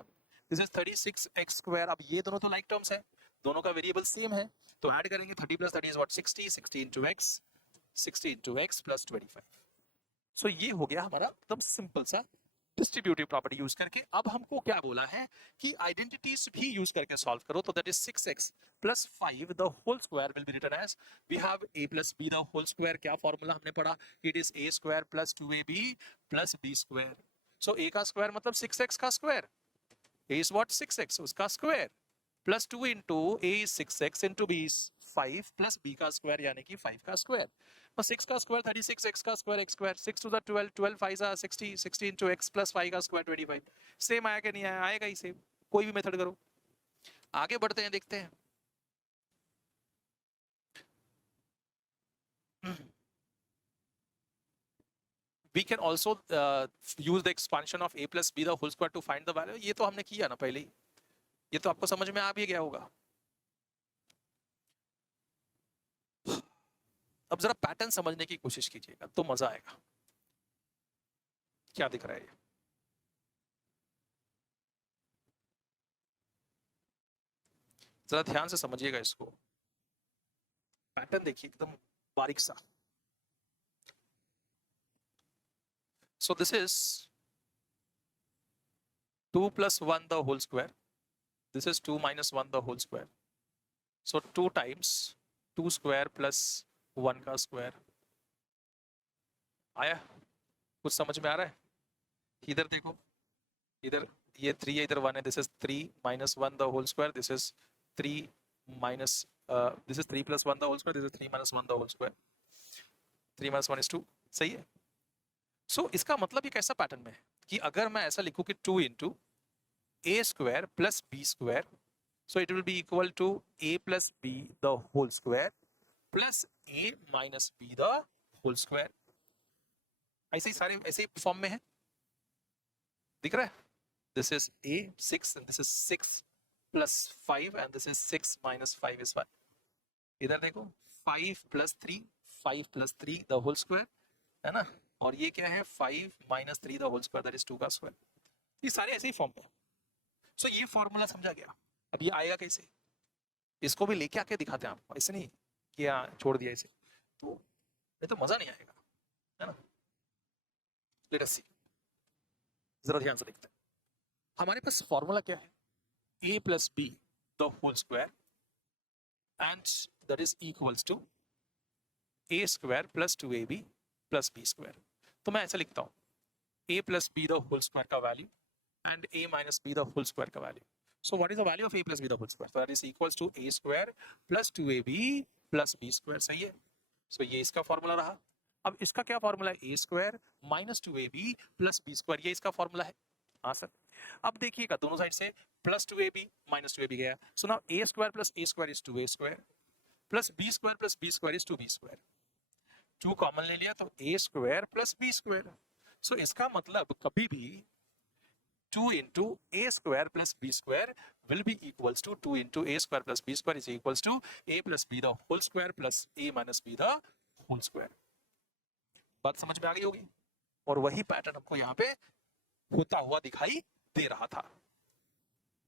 this is 36x square, अब ये दोनों तो लाइक टर्म्स है, दोनों का वेरिएबल सेम है, तो ऐड करेंगे 30 plus 30 is what 60, 60 into x, 60 into x plus 25। सो ये हो गया हमारा एकदम सिंपल सा डिस्ट्रीब्यूटिव प्रॉपर्टी यूज करके। अब हमको क्या बोला है कि आइडेंटिटीज भी यूज करके सॉल्व करो, तो that is 6x plus 5 the whole square will be written as, we have a plus b the whole square, क्या फॉर्मूला हमने पढ़ा, it is a square plus 2ab plus b square। so a का square मतलब 6x का square, a is what 6x, उसका square plus 2 into a is 6x into b is 5 plus b का square यानी कि 5 का स्क्वायर। और 6 का स्क्वायर 36, x का square x square, 6 two the 12, 12 5 जा 60, 60 इंटू x प्लस 5 का स्क्वायर 25। सेम आया कि नहीं आया? आएगा ही सेम, कोई भी मेथड करो। आगे बढ़ते हैं, देखते हैं। We can also use the expansion of a plus b the whole square to find the value. ये तो हमने किया ना पहले ही, ये तो आपको समझ में आ भी गया होगा। अब जरा पैटर्न समझने की कोशिश कीजिएगा तो मजा आएगा। क्या दिख रहा है ये? जरा ध्यान से समझिएगा इसको। पैटर्न देखिए एकदम बारीक सा। So this is 2 plus 1 the whole square. This is 2 minus 1 the whole square. So 2 times 2 square plus 1 का square। आया? कुछ समझ में आ रहा है? इधर देखो, इधर ये 3 है, इधर 1 है। This is 3 minus 1 the whole square. This is 3 minus this is 3 plus 1 the whole square. This is 3 minus 1 the whole square. 3 minus 1 is 2। सही है? So इसका मतलब ये कैसा पैटर्न में है कि अगर मैं ऐसा लिखूं कि 2 into a square plus b square, so it will be equal to a plus b the whole square plus a minus b the whole square। ऐसे ही सारे ऐसे ही फॉर्म में है, दिख रहा है? This is a 6 and this is 6 plus 5 and this is 6 minus 5 is 1। इधर देखो 5 plus 3, 5 plus 3 the whole square, है ना? और ये क्या है? 5 minus 3 the whole square, that is 2 का स्क्वायर। ये सारे ऐसे ही फॉर्म में। सो ये फॉर्मूला समझा गया। अब ये आएगा कैसे? इसको भी लेके आके दिखाते हैं आपको, ऐसे नहीं कि छोड़ दिया इसे, तो नहीं तो मजा नहीं आएगा, है ना? लेट अस सी, जरा ध्यान से देखते हैं। हमारे पास फॉर्मूला क्या है? a plus b the whole square and that is equals to a square plus 2ab plus b square। तो मैं ऐसा लिखता हूं a plus b the whole square का value and a minus b the whole square का value. So what is the value of a plus b the whole square? So that is equals to a square plus 2ab plus b square। सही है? So ये इसका formula रहा। अब इसका क्या formula है? a square minus 2ab plus b square, ये इसका फॉर्मूला है। हाँ सर। अब देखिएगा दोनों साइड से प्लस 2ab माइनस 2ab गया। So now a square plus a square is 2a square plus b square plus b square is 2b square। 2 common ले लिया तो a square plus b square। सो इसका मतलब कभी भी 2 into a square plus b square will be equals to 2 into a square plus b square is equals to a plus b the whole square plus a minus b the whole square। बात समझ में आ गई होगी? और वही pattern हमको यहाँ पे होता हुआ दिखाई दे रहा था।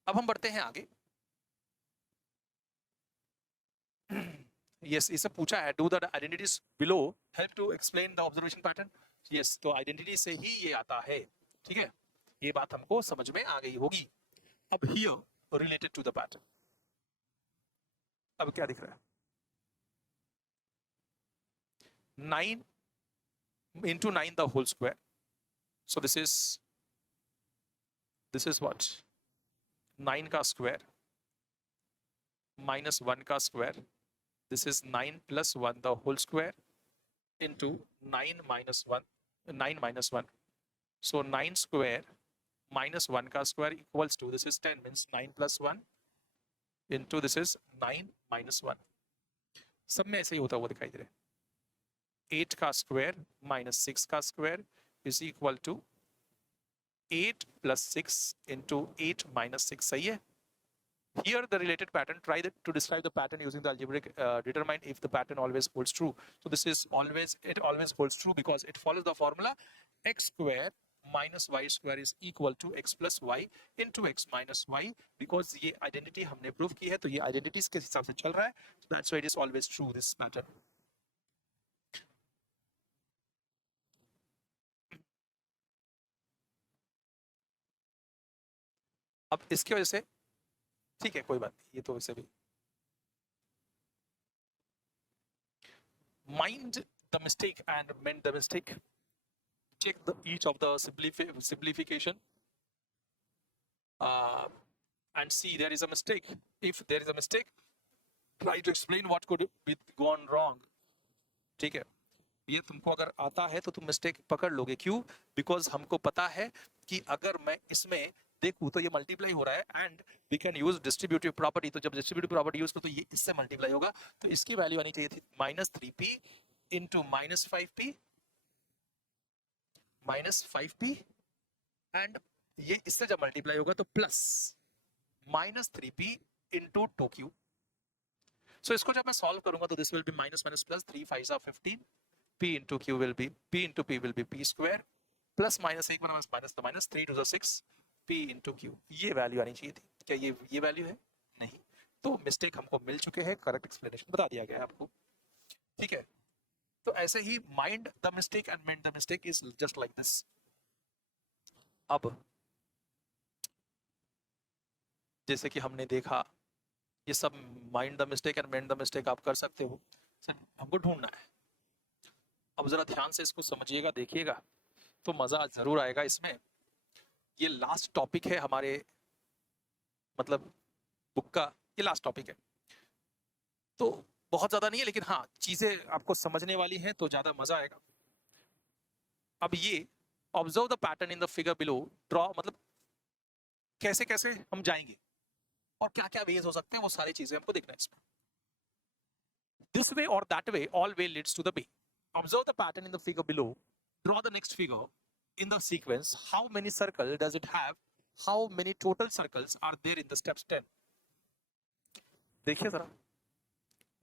अब हम बढ़ते हैं आगे। यस, इसे पूछा है do the identities below help to explain the observation pattern. Yes, तो आइडेंटिटी से ही ये आता है, ठीक है? ये बात हमको समझ में आ गई होगी। अब here related to the pattern, अब क्या दिख रहा है? 9 into 9 the whole square, so this is what? 9 का स्क्वायर minus 1 का square, this is 9 plus 1 the whole square into 9 minus 1, 9 minus 1, so 9 square minus 1 का square equals to, this is 10 means 9 plus 1 into this is 9 minus 1। सब में ऐसे ही होता हुआ दिखाई दे रहा है। 8 का स्क्वायर minus 6 का square is equal to 8 plus 6 into 8 minus 6। सही है? Here the related pattern, try to describe the pattern using the algebraic determine if the pattern always holds true। So this is always, it always holds true because it follows the formula x square minus y square is equal to x plus y into x minus y, because ये identity हमने prove की है तो ये identities के हिसाब से चल रहा है, so that's why it is always true, this pattern। अब इसकी वजह से ठीक है, कोई बात नहीं, ये तो वैसे भी mind the mistake and mend the mistake, check each of the simplification, and see there is a mistake. If there is a mistake, try to explain what could be gone wrong. ठीक है, ये तुमको अगर आता है तो तुम mistake पकड़ लोगे. क्यों? बिकॉज हमको पता है कि अगर मैं इसमें देखूं तो ये मल्टीप्लाई हो रहा है and we can use distributive property. तो जब डिस्ट्रीब्यूटिव प्रॉपर्टी यूज करो तो ये इससे मल्टीप्लाई होगा. तो इसकी वैल्यू आनी चाहिए थी -3p into -5p -5p and ये इससे जब मल्टीप्लाई होगा तो प्लस -3p इंटू 2q. सो इसको जब मैं सॉल्व करूंगा तो this will B minus minus plus 3 5 15. p into q will be p into p will be p square plus minus 1 minus तो minus 3 to the 6 p into q. ये value आनी चाहिए थी. क्या ये वैल्यू है? नहीं. तो मिस्टेक हमको मिल चुके हैं, करेक्ट एक्सप्लेनेशन बता दिया गया है आपको. ठीक है, तो ऐसे ही mind the mistake and mend the mistake is just like this. अब जैसे कि हमने देखा ये सब mind the mistake and mend the mistake आप कर सकते हो. सर हमको ढूंढना है. अब जरा ध्यान से इसको समझिएगा, देखिएगा तो मजा जरूर आएगा इसमें. ये लास्ट टॉपिक है हमारे मतलब बुक का, ये लास्ट टॉपिक है. तो बहुत ज्यादा नहीं है लेकिन हाँ चीजें आपको समझने वाली हैं तो ज्यादा मजा आएगा. अब ये observe the pattern in the figure below. Draw मतलब कैसे कैसे हम जाएंगे और क्या क्या वेज हो सकते हैं वो सारी चीजें हमको देखना है इसमें. दिस वे और that way, all way leads to the b. Observe the pattern in the figure below. Draw the next figure in the sequence. How many circles does it have? How many total circles are there in the steps 10? देखिए जरा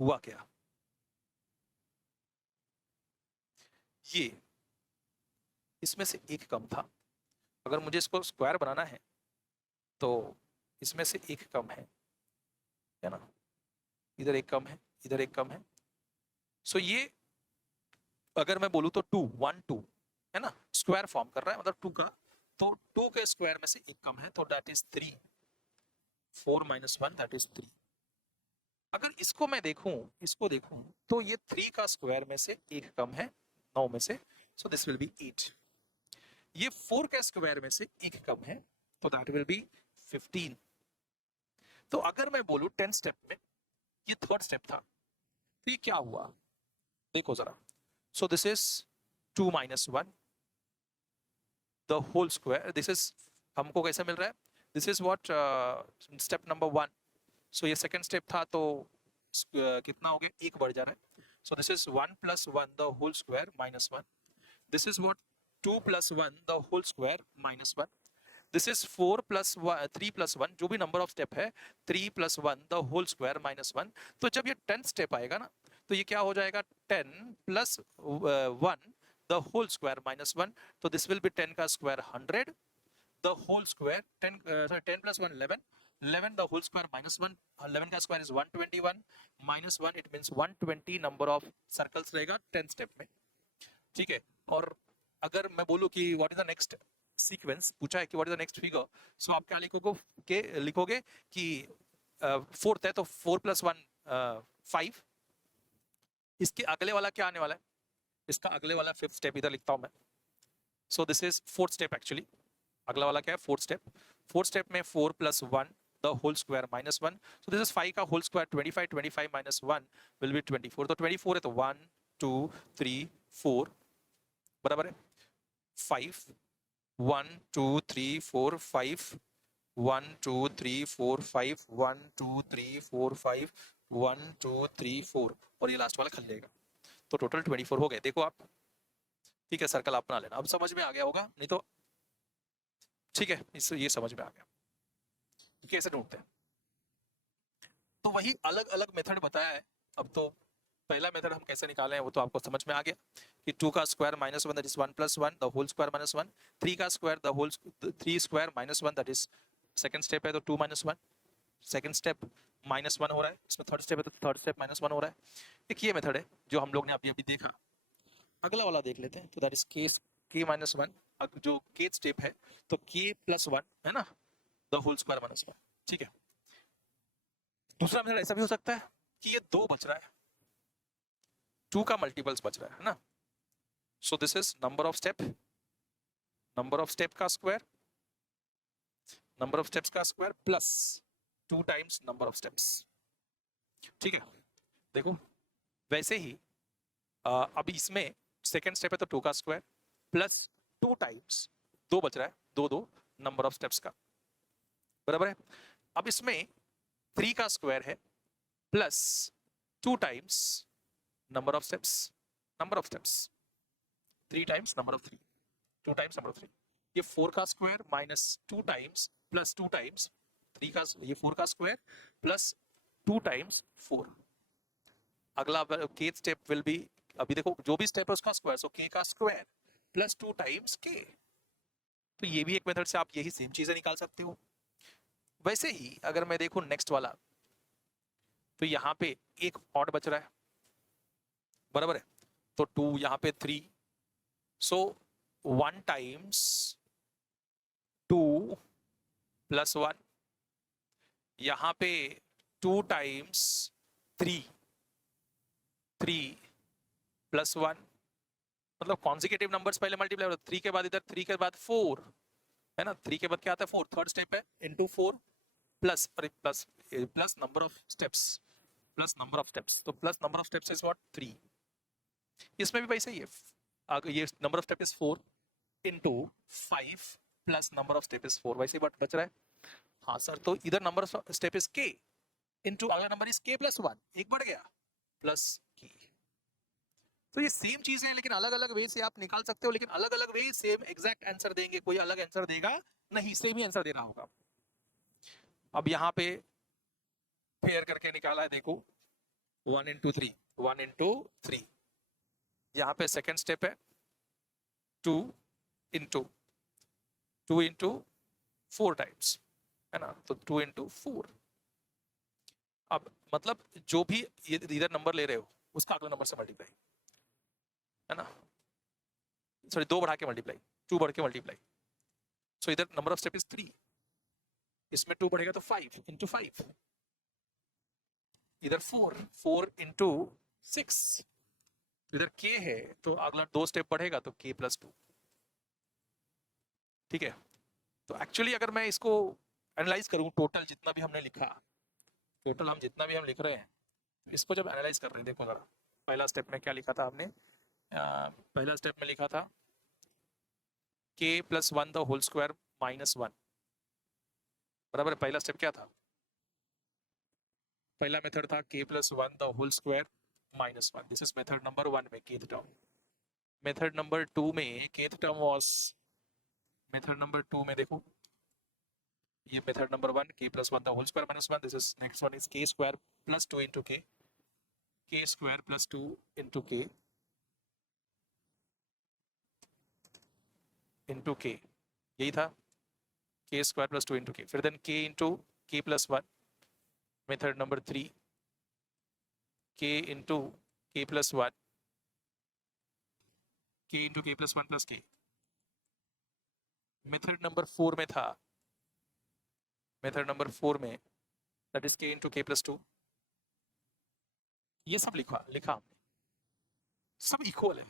हुआ क्या. ये इसमें से एक कम था. अगर मुझे इसको स्क्वायर बनाना है तो इसमें से एक कम है ना. इधर एक कम है, इधर एक कम है. सो ये अगर मैं बोलूं तो 2 1 2 है ना, स्क्वायर फॉर्म कर रहा है मतलब 2 का. तो 2 के स्क्वायर में से एक कम है तो that is 3. 4 minus 1 that is 3. अगर इसको मैं इसको देखूं तो ये 3 का स्क्वायर में से एक कम है 9 में से. सो दिस विल बी 8. ये 4 के स्क्वायर में से एक कम है तो दैट विल बी 15. तो अगर मैं बोलूं 10 स्टेप में ये थर्ड स्टेप था तो ये क्या हुआ देखो जरा. So this is 2 minus 1 the whole square. This is हमको कैसे मिल रहा है? This is what step number 1. So ये second step था तो कितना हो गया? एक बढ़ जा रहा है. So this is 1 plus 1 the whole square minus 1. This is what 2 plus 1 the whole square minus 1. This is 4 plus 1 3 plus 1 जो भी number of step है 3 plus 1 the whole square minus 1. तो जब ये 10th step आएगा ना तो ये क्या हो जाएगा 10 plus 1 the whole square minus 1. तो this will be 10 का square 100 the whole square 10 plus 1 11 11 the whole square minus 1. 11 का square is 121 minus 1 it means 120 number of circles रहेगा 10 step में. ठीक है, और अगर मैं बोलूं कि what is the next sequence पूछा है कि what is the next figure. So आप क्या लिखोगे कि फोर्थ है तो 4 plus 1 5. इसके अगले वाला क्या आने वाला है? इसका अगले वाला फिफ्थ स्टेप इधर लिखता हूं मैं. सो this is fourth step actually. अगला वाला क्या है? Fourth step. फोर्थ स्टेप में 4 plus 1 the whole square minus 1. So this is 5 का whole square 25 25 minus 1 will be 24. तो 24 है तो 1 2 3 4 बराबर है 5 1 2 3 4 5 1 2 3 4 5 1 2 3 4 5 1 2 3 4 और ये लास्ट वाला खल लेगा. तो टोटल 24 हो गए. देखो आप, ठीक है, सर्कल आप बना लेना. अब समझ में आ गया होगा, नहीं तो ठीक है ये समझ में आ गया कैसे ढूंढते हैं. तो वही अलग अलग मेथड बताया है. अब तो पहला मेथड हम कैसे निकाले हैं वो तो आपको समझ में आ गया कि 2 का square minus 1 that is 1 plus 1 the whole square minus 1. 3 का square the whole 3 square minus 1 that is second step है तो 2 minus 1. सेकंड स्टेप माइनस 1 हो रहा है, इसमें थर्ड स्टेप है तो थर्ड स्टेप माइनस 1 हो रहा है. एक ये मेथड है जो हम लोग ने अभी अभी देखा. अगला वाला देख लेते हैं. तो दैट इज k minus 1. अब जो k स्टेप है तो k plus 1 है ना द होल स्क्वायर माइनस 1. ठीक है, दूसरा मेथड ऐसा भी हो सकता है कि ये 2 बच रहा है, 2 का मल्टीपल्स बच रहा है ना. सो this is number of step का स्क्वायर नंबर ऑफ स्टेप्स का square plus 2 times number of steps. ठीक है, देखो वैसे ही अब इसमें सेकेंड स्टेप है तो 2 का स्क्वायर प्लस 2 टाइम्स, 2 बच रहा है, 2 नंबर ऑफ स्टेप्स का, बराबर है। अब इसमें 3 का स्क्वायर है plus 2 times number of steps, 3 times number of 3, 2 times number of 3। ये 4 का square minus 2 times plus 2 times 3 का, ये 4 का स्क्वायर प्लस 2 टाइम्स 4। अगला के स्टेप विल बी, अभी देखो जो भी स्टेप है उसका स्क्वायर, सो के का स्क्वायर प्लस 2 टाइम्स के। तो ये भी एक मेथड से आप यही सेम चीजें निकाल सकते हो। वैसे ही अगर मैं देखूं नेक्स्ट वाला, तो यहाँ पे एक ऑड बच रहा है, बराबर है, तो 2 यहाँ पे 3, सो 1 टाइम्स 2 प्लस 1, यहाँ पे 2 टाइम्स 3 प्लस 1, मतलब कॉन्जिक्यूटिव नंबर्स पहले मल्टीप्लाई हो, 3 के बाद इधर 3 के बाद 4 है ना, 3 के बाद क्या आता है 4, थर्ड स्टेप है into 4 plus plus number of steps, तो plus number of steps is what 3। इसमें भी वैसे ही है, अगर ये number of step is 4 into 5 plus number of step is 4, वैसे ही बच रहा है। हाँ सर, तो इधर नंबर ऑफ स्टेप इज के इनटू अगला नंबर इज के प्लस 1, एक बढ़ गया प्लस के। तो ये सेम चीज है लेकिन अलग अलग वे से आप निकाल सकते हो, लेकिन अलग अलग वे सेम एग्जैक्ट आंसर देंगे, कोई अलग आंसर देगा नहीं, सेम ही आंसर दे रहा होगा। अब यहाँ पे पेयर करके निकाला है, देखो 1 इंटू 3, 1 इंटू 3, यहाँ पे सेकेंड स्टेप है 2 इंटू 4 टाइम्स, है ना, तो 2 इंटू 4। अब मतलब जो भी इधर नंबर ले रहे हो उसका अगला नंबर से मल्टीप्लाई, है ना, सॉरी 2 बढ़ा के मल्टीप्लाई, 2 बढ़ के मल्टीप्लाई, सो इधर नंबर ऑफ स्टेप इज 3, इसमें 2 बढ़ेगा तो 5 इंटू 5, इधर 4 इंटू 6, इधर k है तो अगला 2 स्टेप बढ़ेगा तो k प्लस 2। ठीक है, तो एक्चुअली अगर मैं इसको एनालाइज करूं, टोटल जितना भी हमने लिखा, टोटल हम जितना भी हम लिख रहे हैं, इसको जब एनालाइज कर रहे हैं, देखो जरा पहला स्टेप में क्या लिखा था हमने, पहला स्टेप में लिखा था k plus 1 the whole square minus 1, बराबर है। पहला स्टेप क्या था, पहला मेथड था k plus 1 the whole square minus 1, this is method number 1 में kth टर्म। मेथड नंबर 2 में kth term was, method number 2 में देखो ये method number 1 k plus 1 the whole square minus 1, this is next one is k square plus 2 into k square plus 2 into k into k, यही था k square plus 2 into k, फिर then k into k plus 1, method number 3 k into k plus 1, k into k plus 1 plus k। Method number 4 में था, method number 4 में that is k into k plus 2, ये सब लिखा हमने, सब equal है,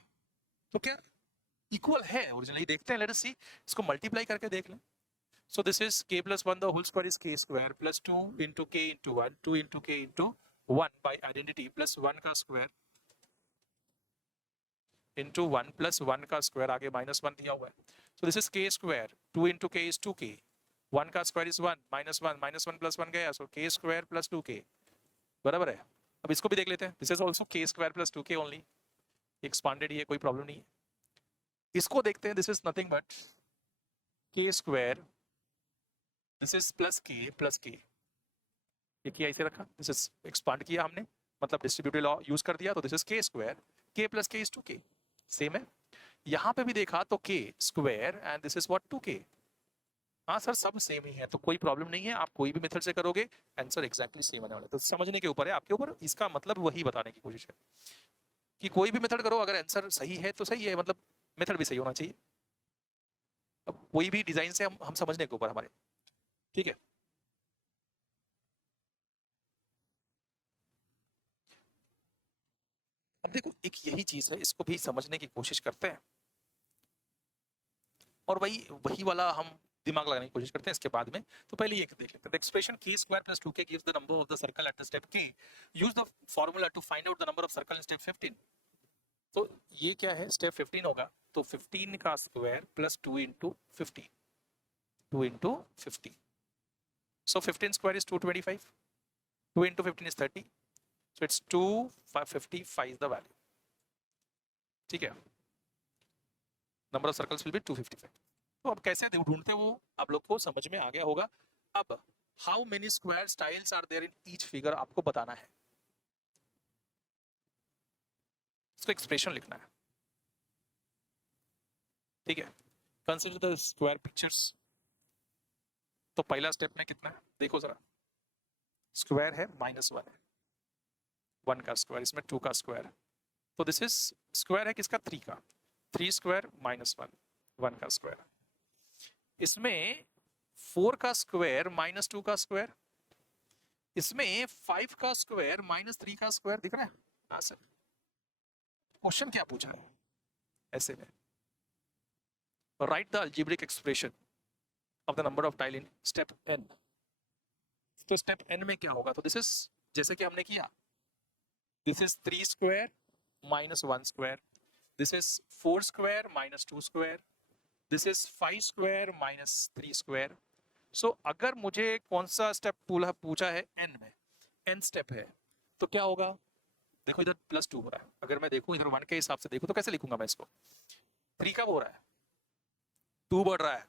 तो क्या इक्वल है ओरिजिनली, देखते हैं, लेट अस सी, इसको मल्टीप्लाई करके देख लें। So this is k plus 1 the whole square is k square plus 2 into k into 1, 2 into k into 1 by identity plus 1 का square into 1 plus 1 का square, आगे minus 1 दिया हुआ है। So this is k square, 2 into k is 2k, 1 का square is 1, minus 1 plus 1 गया, so k square plus 2k, बराबर है। अब इसको भी देख लेते हैं, this is also k square plus 2k only, expanded ही है, कोई प्रॉब्लम नहीं है। इसको देखते हैं, this is nothing but k square, this is plus के, ये किया ऐसे रखा, दिस इज एक्सपांड किया हमने, मतलब डिस्ट्रीब्यूटिव लॉ यूज कर दिया, तो दिस इज के स्क्वायर, के प्लस के इज 2k, सेम है। यहाँ पे भी देखा तो के square and this is what 2k, हाँ सर सब सेम ही है, तो कोई प्रॉब्लम नहीं है, आप कोई भी मेथड से करोगे आंसर एग्जैक्टली सेम आने वाला है। तो समझने के ऊपर है, आपके ऊपर, इसका मतलब वही बताने की कोशिश है कि कोई भी मेथड करो, अगर आंसर सही है तो सही है, मतलब मेथड भी सही होना चाहिए। अब कोई भी डिजाइन से हम समझने के ऊपर हमारे, ठीक है। अब देखो एक यही चीज है, इसको भी समझने की कोशिश करते हैं, और वही वाला हम दिमाग लगाने की कोशिश करते हैं इसके बाद में। तो पहले ये देख लेते हैं। Expression k square plus 2k gives the number of the circle at the step k. Use the formula to find out the number of circle in step 15. तो ये क्या है, स्टेप 15 होगा, तो 15 का square plus 2 into 15, 2 into 50. So 15 square is 225, 2 into 15 is 30, so it's 255 is the value. ठीक है, number of circles will be 255. तो अब कैसे ढूंढते वो आप लोग को समझ में आ गया होगा. अब how many square tiles are there in each figure आपको बताना है, इसको एक्सप्रेशन लिखना है. ठीक है, कंसीडर द स्क्वायर पिक्चर्स. तो पहला स्टेप में कितना है देखो जरा, स्क्वायर है -1 है, 1 का स्क्वायर, इसमें 2 का स्क्वायर, तो दिस इज स्क्वायर है किसका, 3 का, 3 स्क्वायर -1, 1 का स्क्वायर. इसमें 4 का स्क्वायर -2 का स्क्वायर, इसमें 5 का स्क्वायर -3 का स्क्वायर. दिख रहा है? हाँ सर. क्वेश्चन क्या पूछा है ऐसे में, right the algebraic expression of the number of tile in step n. तो स्टेप n में क्या होगा, तो दिस इज जैसे कि हमने किया, this is 3 square -1 square, this is 4 square -2 square, this is 5 square -3 square. So अगर मुझे कौन सा स्टेप पूछा है n में, n स्टेप है, तो क्या होगा, देखो इधर +2 हो रहा है, अगर मैं देखूं इधर 1 के हिसाब से देखूं तो कैसे लिखूंगा मैं इसको, 3 कब हो रहा है, 2 बढ़ रहा है,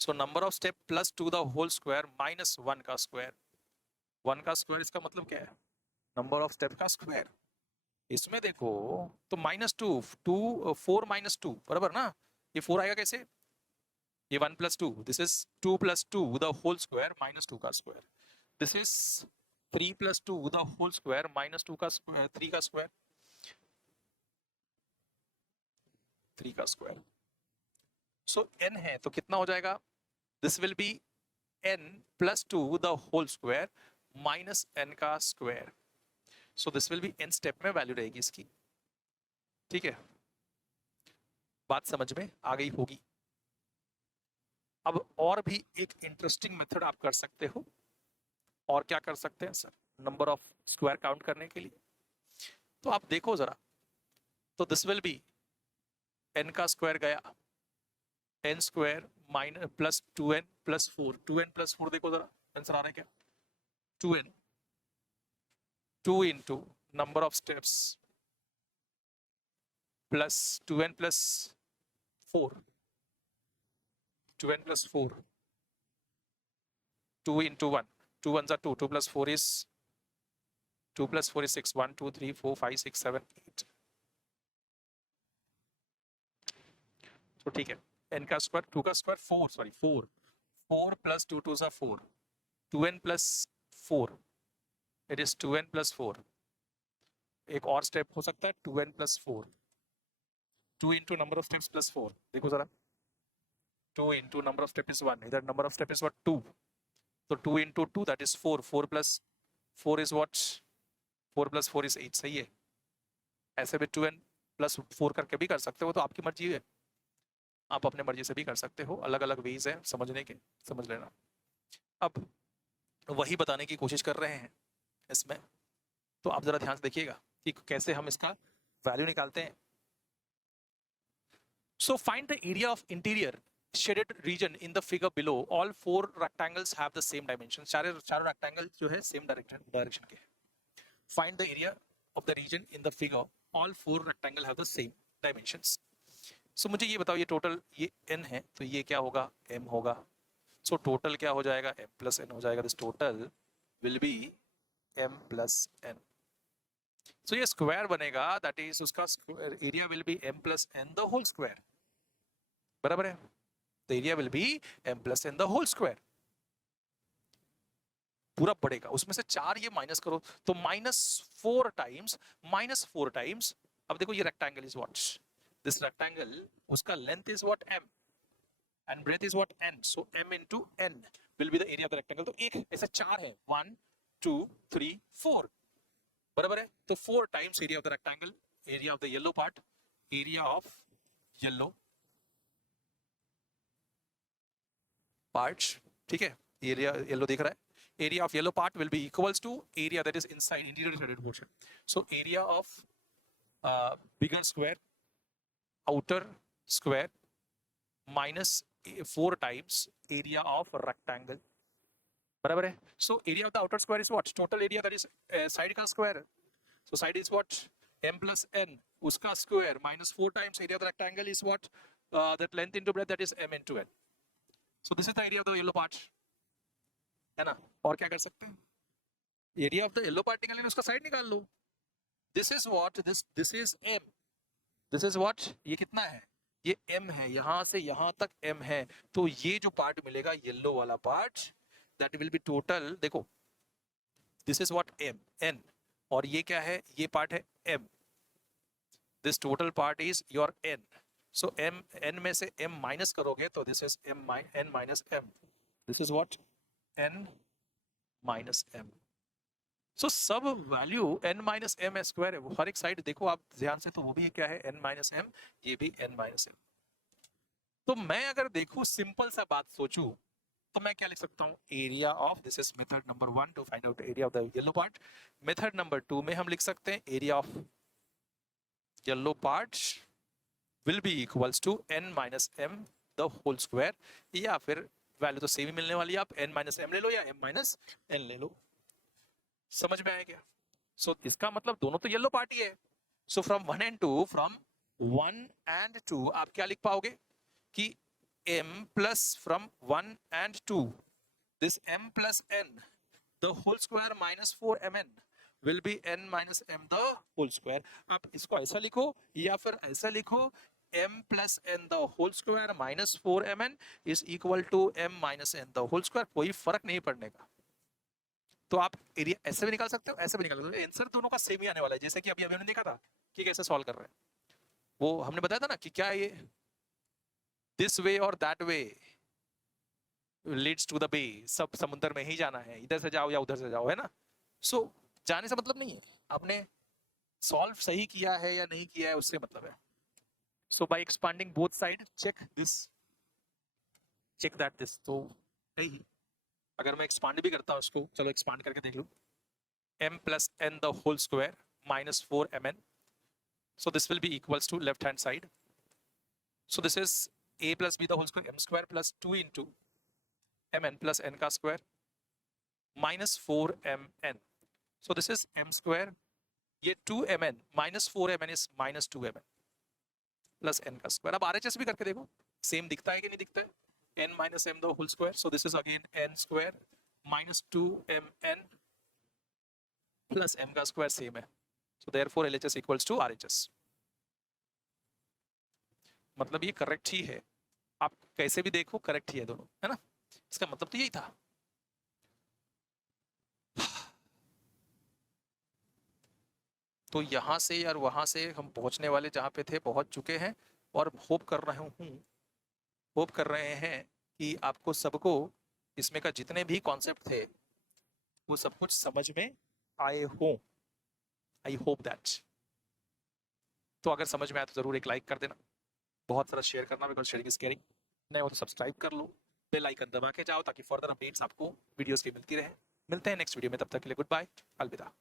so number of step +2 the whole square -1 का स्क्वायर. 1 का स्क्वायर इसका मतलब क्या है, नंबर ऑफ स्टेप का स्क्वायर. इसमें देखो तो -2, 4 -2 बराबर ना, ये 4 आएगा कैसे, ये 1 + 2, this is 2 + 2 the whole square -2 का square, this is 3 + 2 the whole square -2 का स्क्वायर, 3 का स्क्वायर, 3 का स्क्वायर. सो n है तो कितना हो जाएगा, this will be n + 2 the whole square -n का square. So this will be n step में वैल्यू रहेगी इसकी. ठीक है, बात समझ में आ गई होगी. अब और भी एक इंटरेस्टिंग मेथड आप कर सकते हो. और क्या कर सकते हैं sir, number of square count करने के लिए. तो आप देखो जरा, तो दिस विल बी n का स्क्वायर गया, n square plus 2n + 4, 2n + 4 देखो जरा आंसर आ रहा है क्या, 2n, 2 into number of steps plus 2n plus 4, 2n plus 4, 2 into 1, 2 ones are 2, 2 plus 4 is 2 plus 4 is 6, 1 2 3 4 5 6 7 8. तो ठीक है, n का स्क्वायर, 2 का square 4, sorry 4, 4 plus 2 2s are 4, 2n plus 4, it is 2n plus 4. एक और स्टेप हो सकता है 2n plus 4, 2 into number of steps plus 4, देखो जरा, 2 into number of step is 1, इधर number of step is what, 2, तो 2 into 2 that is 4, 4 plus 4 is what, 4 plus 4 is 8. सही है, ऐसे भी 2n plus 4 करके भी कर सकते हो, तो आपकी मर्जी है, आप अपने मर्जी से भी कर सकते हो, अलग अलग वेज हैं समझने के, समझ लेना. अब वही बताने की कोशिश कर रहे हैं इसमें, तो आप जरा ध्यान से देखिएगा कि कैसे हम इसका वैल्यू निकालते हैं. So find the area of interior shaded region in the figure below. All 4 rectangles have the same dimensions. चारों रेक्टेंगल जो है सेम डायरेक्शन के. Find the area of the region in the figure. All 4 rectangle have the same dimensions. So मुझे ये बताओ, ये total ये n है, तो ये क्या होगा, m होगा. So टोटल क्या हो जाएगा, m plus n हो जाएगा. This total will be m plus n. So ये स्क्वायर बनेगा, that is उसका area will be m plus n the whole square. बराबर है, the area will be m plus n the whole square. पूरा बढ़ेगा, उसमें से 4 ये माइनस करो तो -4 टाइम्स. अब देखो ये rectangle is what, this rectangle उसका length is what m and breadth is what n, so m into n will be the area of the rectangle. तो एक ऐसा 4 है, 1 2 3 4, बराबर है. तो 4 times area of the rectangle, area of the yellow part, area of yellow parts, ठीक है, area yellow दिख रहा है, area of yellow part will be equals to area that is inside interior shaded portion. So area of bigger square, outer square minus 4 times area of rectangle. बराबर है. So area of the outer square is what? Total area that is side का square. So side is what? M plus n. उसका square minus 4 times area of the rectangle is what? That length into breadth, that is m into n. So this is the area of the yellow part. है ना. और क्या कर सकते हैं? Area of the yellow part निकालने उसका side निकाल लो. This is what, this is m. This is what, ये कितना है? ये m है, यहां से यहां तक m है. तो ये जो पार्ट मिलेगा येलो वाला part, that will be total. देखो, this is what m n, और ये क्या है? ये पार्ट है m. This total part is your n. So m n में से m माइनस करोगे तो this is m n minus m. This is what n minus m. सो सब value n minus m square है. वो हर एक साइड देखो आप ध्यान से, तो वो भी क्या है? n माइनस m, ये भी n माइनस m. तो मैं अगर देखूं, सिंपल सा बात सोचूं, तो मैं क्या लिख सकता हूं? Area of, this is method number 1 to find out area of the yellow part. Method number 2 में हम लिख सकते हैं area of yellow part will be equals to n minus m the whole square. या फिर वैल्यू तो same ही मिलने वाली है, आप n माइनस m ले लो या m माइनस n ले लो. समझ में आया क्या? सो इसका मतलब दोनों तो येलो पार्ट ही है. So from 1 and 2, from 1 and 2 आप क्या लिख पाओगे कि m plus from 1 and 2, this m plus n the whole square minus 4mn will be n minus m the whole square. आप इसको ऐसा लिखो या फिर ऐसा लिखो, m plus n the whole square minus 4mn is equal to m minus n the whole square. कोई फर्क नहीं पड़ने का. तो आप एरिया ऐसे भी निकाल सकते हो, ऐसे भी निकाल सकते हो. आंसर दोनों का सेम ही आने वाला है. जैसे कि अभी हमने देखा था कि कैसे सॉल्व कर रहे हैं, वो हमने बताया था ना कि क्या ये दिस वे और that way leads to the bay. सब समुद्र में ही जाना है, इधर से जाओ या उधर से जाओ, है ना. सो जाने से मतलब नहीं है आपने सॉल्व सही किया है या नहीं किया है, उससे मतलब है. So by expanding both side, check this, check that this. तो नहीं, अगर मैं एक्सपांड भी करता हूं इसको, चलो एक्सपांड करके देख लो. m plus n the whole square minus 4mn. So this will be equals to left hand side. So this is a plus b the whole square, m square plus 2 into mn plus n का square minus 4mn. So this is m square, ये 2mn minus 4mn is minus 2mn plus n का square. अब RHS भी करके देखो, same दिखता है कि नहीं दिखता है? n minus m the whole square. So this is again n square minus 2mn plus m का square सेम है. So therefore LHS equals to RHS. मतलब ये करेक्ट ही है. आप कैसे भी देखो करेक्ट ही है दोनों, है ना. इसका मतलब तो यही था. तो यहां से यार वहां से हम पहुंचने वाले जहां पे थे पहुंच चुके हैं. और होप कर रहे हैं कि आपको सबको इसमें का जितने भी कॉन्सेप्ट थे वो सब कुछ समझ में आए हों. I hope that. तो अगर समझ में आया तो जरूर एक लाइक कर देना, बहुत सारा शेयर करना, बिकॉज शेयरिंग इज केयरिंग. नहीं हो तो सब्सक्राइब कर लो, बेल आइकन दबा के जाओ ताकि फर्दर अपडेट्स आपको वीडियोस की मिलती रहे. मिलते हैं नेक्स्ट वीडियो में, तब तक के लिए गुड बाय, अलविदा.